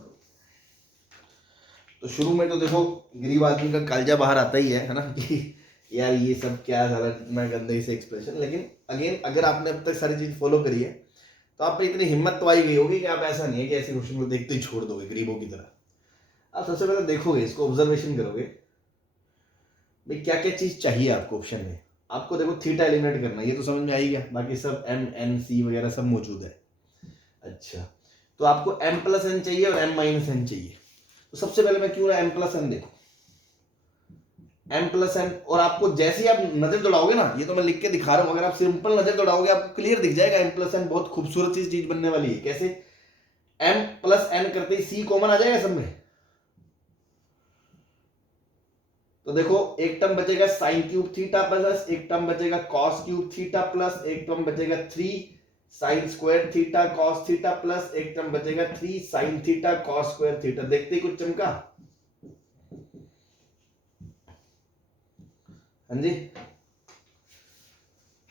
तो शुरू में तो देखो गरीब आदमी का कालजा बाहर आता ही है ना कि यार ये सब क्या सारा इतना गंदे से एक्सप्रेशन। लेकिन अगेन अगर आपने अब तक सारी चीज फॉलो करी है तो आप पे इतनी हिम्मत तो आई गई होगी कि आप ऐसा नहीं है कि ऐसे क्वेश्चन को देखते ही छोड़ दोगे गरीबों की तरह। आप सबसे पहले देखोगे, इसको ऑब्जर्वेशन करोगे भाई क्या क्या चीज चाहिए आपको ऑप्शन में। आपको देखो थीटा एलिमिनेट करना है, ये तो समझ में आई गया, बाकी सब एम एन सी वगैरह सब मौजूद है। अच्छा, तो आपको m प्लस एन चाहिए और m माइनस एन चाहिए। तो सबसे पहले मैं क्यों ना m प्लस एन देखो, m प्लस एन, और आपको जैसे ही आप नजर दौड़ाओगे ना, ये तो मैं लिख के दिखा रहा हूं, अगर आप सिंपल नजर दौड़ाओगे आपको क्लियर दिख जाएगा m प्लस एन बहुत खूबसूरत चीज बनने वाली है। कैसे, m प्लस एन करते ही c कॉमन आ जाएगा सब में। तो देखो एक टर्म बचेगा साइन क्यूब थीटा प्लस एक टर्म बचेगा कॉस क्यूब थीटा प्लस एक टर्म बचेगा 3 sine square theta cos theta plus एक टर्म बचेगा 3 sign theta cos square theta. देखते ही कुछ चमका? हाँ जी,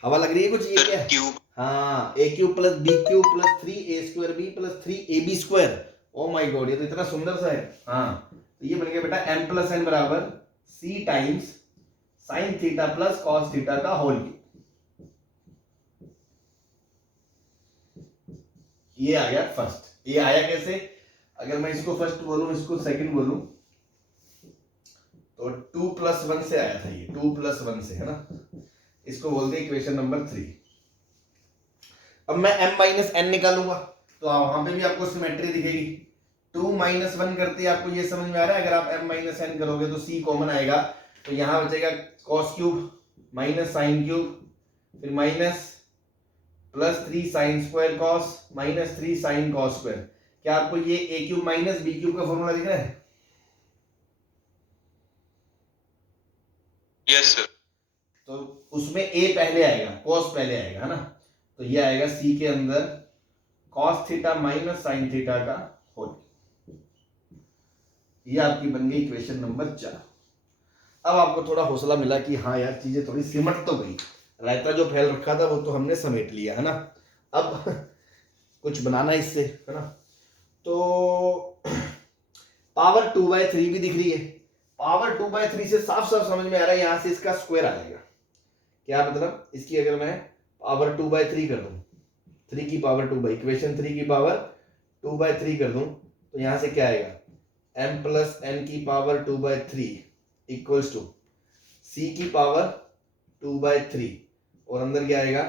हवा लग रही है कुछ? ये क्या है? क्यूब। हाँ, a cube plus b cube plus 3 a square b plus 3 a b square. Oh my God, ये तो इतना सुंदर सा है। हाँ, तो ये बन गया बेटा m प्लस एन बराबर c times sine theta plus cos theta का होल क्यूब। ये आ गया फर्स्ट। ये आया कैसे? अगर मैं इसको फर्स्ट बोलूं इसको सेकंड बोलूं तो 2 प्लस 1 से आया था, ये 2 प्लस 1 से है ना। इसको बोलते हैं इक्वेशन नंबर 3। अब मैं m माइनस एन निकालूंगा तो वहां पे भी आपको सिमेट्री दिखेगी। 2 माइनस 1 करते आपको ये समझ में आ रहा है, अगर आप m माइनस एन करोगे तो c कॉमन आएगा, तो यहां बचेगा cos cube minus sine cube फिर minus plus 3 sine square cos minus 3 sine cos square. क्या आपको ये a cube minus b cube का फॉर्मूला दिख रहा है? Yes sir. तो उसमें a पहले आएगा, cos पहले आएगा, है ना। तो ये आएगा c के अंदर cos theta minus sine theta का होल। ये आपकी बन गई इक्वेशन नंबर 4। अब आपको थोड़ा हौसला मिला कि हाँ यार चीजें थोड़ी सिमट तो गई, रायता जो फैल रखा था वो तो हमने समेट लिया, है ना। अब कुछ बनाना इससे, है ना। तो पावर 2/3 भी दिख रही है। पावर 2/3 से साफ साफ समझ में आ रहा है यहां से इसका स्क्वायर आ जाएगा। क्या मतलब, इसकी अगर मैं पावर 2/3 कर दूं, 3 की पावर 2 इक्वेशन 3 की पावर 2/3 कर दूं, तो यहां से क्या आएगा, m प्लस एन की पावर 2/3 इक्वल्स टू c की पावर 2/3, और अंदर क्या आएगा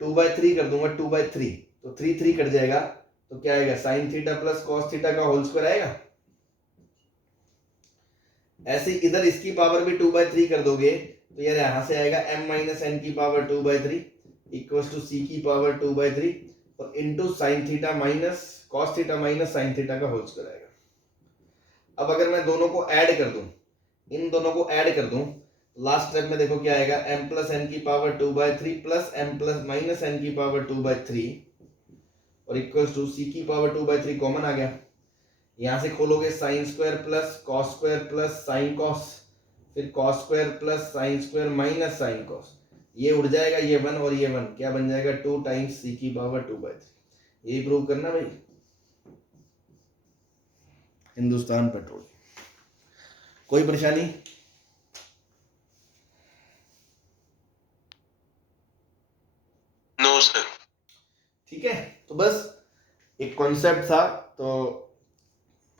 2/3 कर दूंगा 2/3, तो 3 कट जाएगा, तो क्या आएगा sine theta plus cos theta का होल स्क्वायर आएगा। ऐसे इधर इसकी पावर भी 2/3 कर दोगे तो यार यहां से आएगा m माइनस एन की पावर 2/3 इक्वल्स टू c की पावर 2/3 और into sine theta minus cos theta minus sine theta का होल स्क्वायर आएगा। अब अगर मैं दोनों को ऐड कर दूं, इन दोनों को ऐड कर दूं, लास्ट स्टेप में देखो क्या आएगा m प्लस एन की power 2/3 plus m plus minus n की पावर 2/3 और इक्वल्स टू c की पावर 2/3 कॉमन आ गया। यहां से खोलोगे sine square plus cos square plus sine cos, फिर cos square plus sine square minus sine cos, ये उड़ जाएगा, ये 1 और ये 1 क्या बन जाएगा 2 टाइम्स c की पावर 2/3। यही प्रूव करना भाई। हिंदुस्तान पेट्रोल। कोई परेशानी? No sir. ठीक है, तो बस एक कॉन्सेप्ट था, तो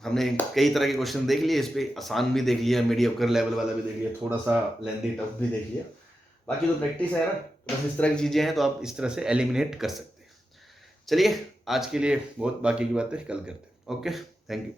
हमने कई तरह के क्वेश्चन देख लिए, इस पे आसान भी देख लिया, मीडियोकर लेवल वाला भी देख लिया, थोड़ा सा लेंथी टफ भी देख लिया। बाकी तो प्रैक्टिस है ना, तो बस इस तरह की चीजें हैं तो आप इस तरह से एलिमिनेट कर सकते हैं। चलिए आज के लिए बहुत, बाकी की बातें कल करते हैं। Okay, thank you.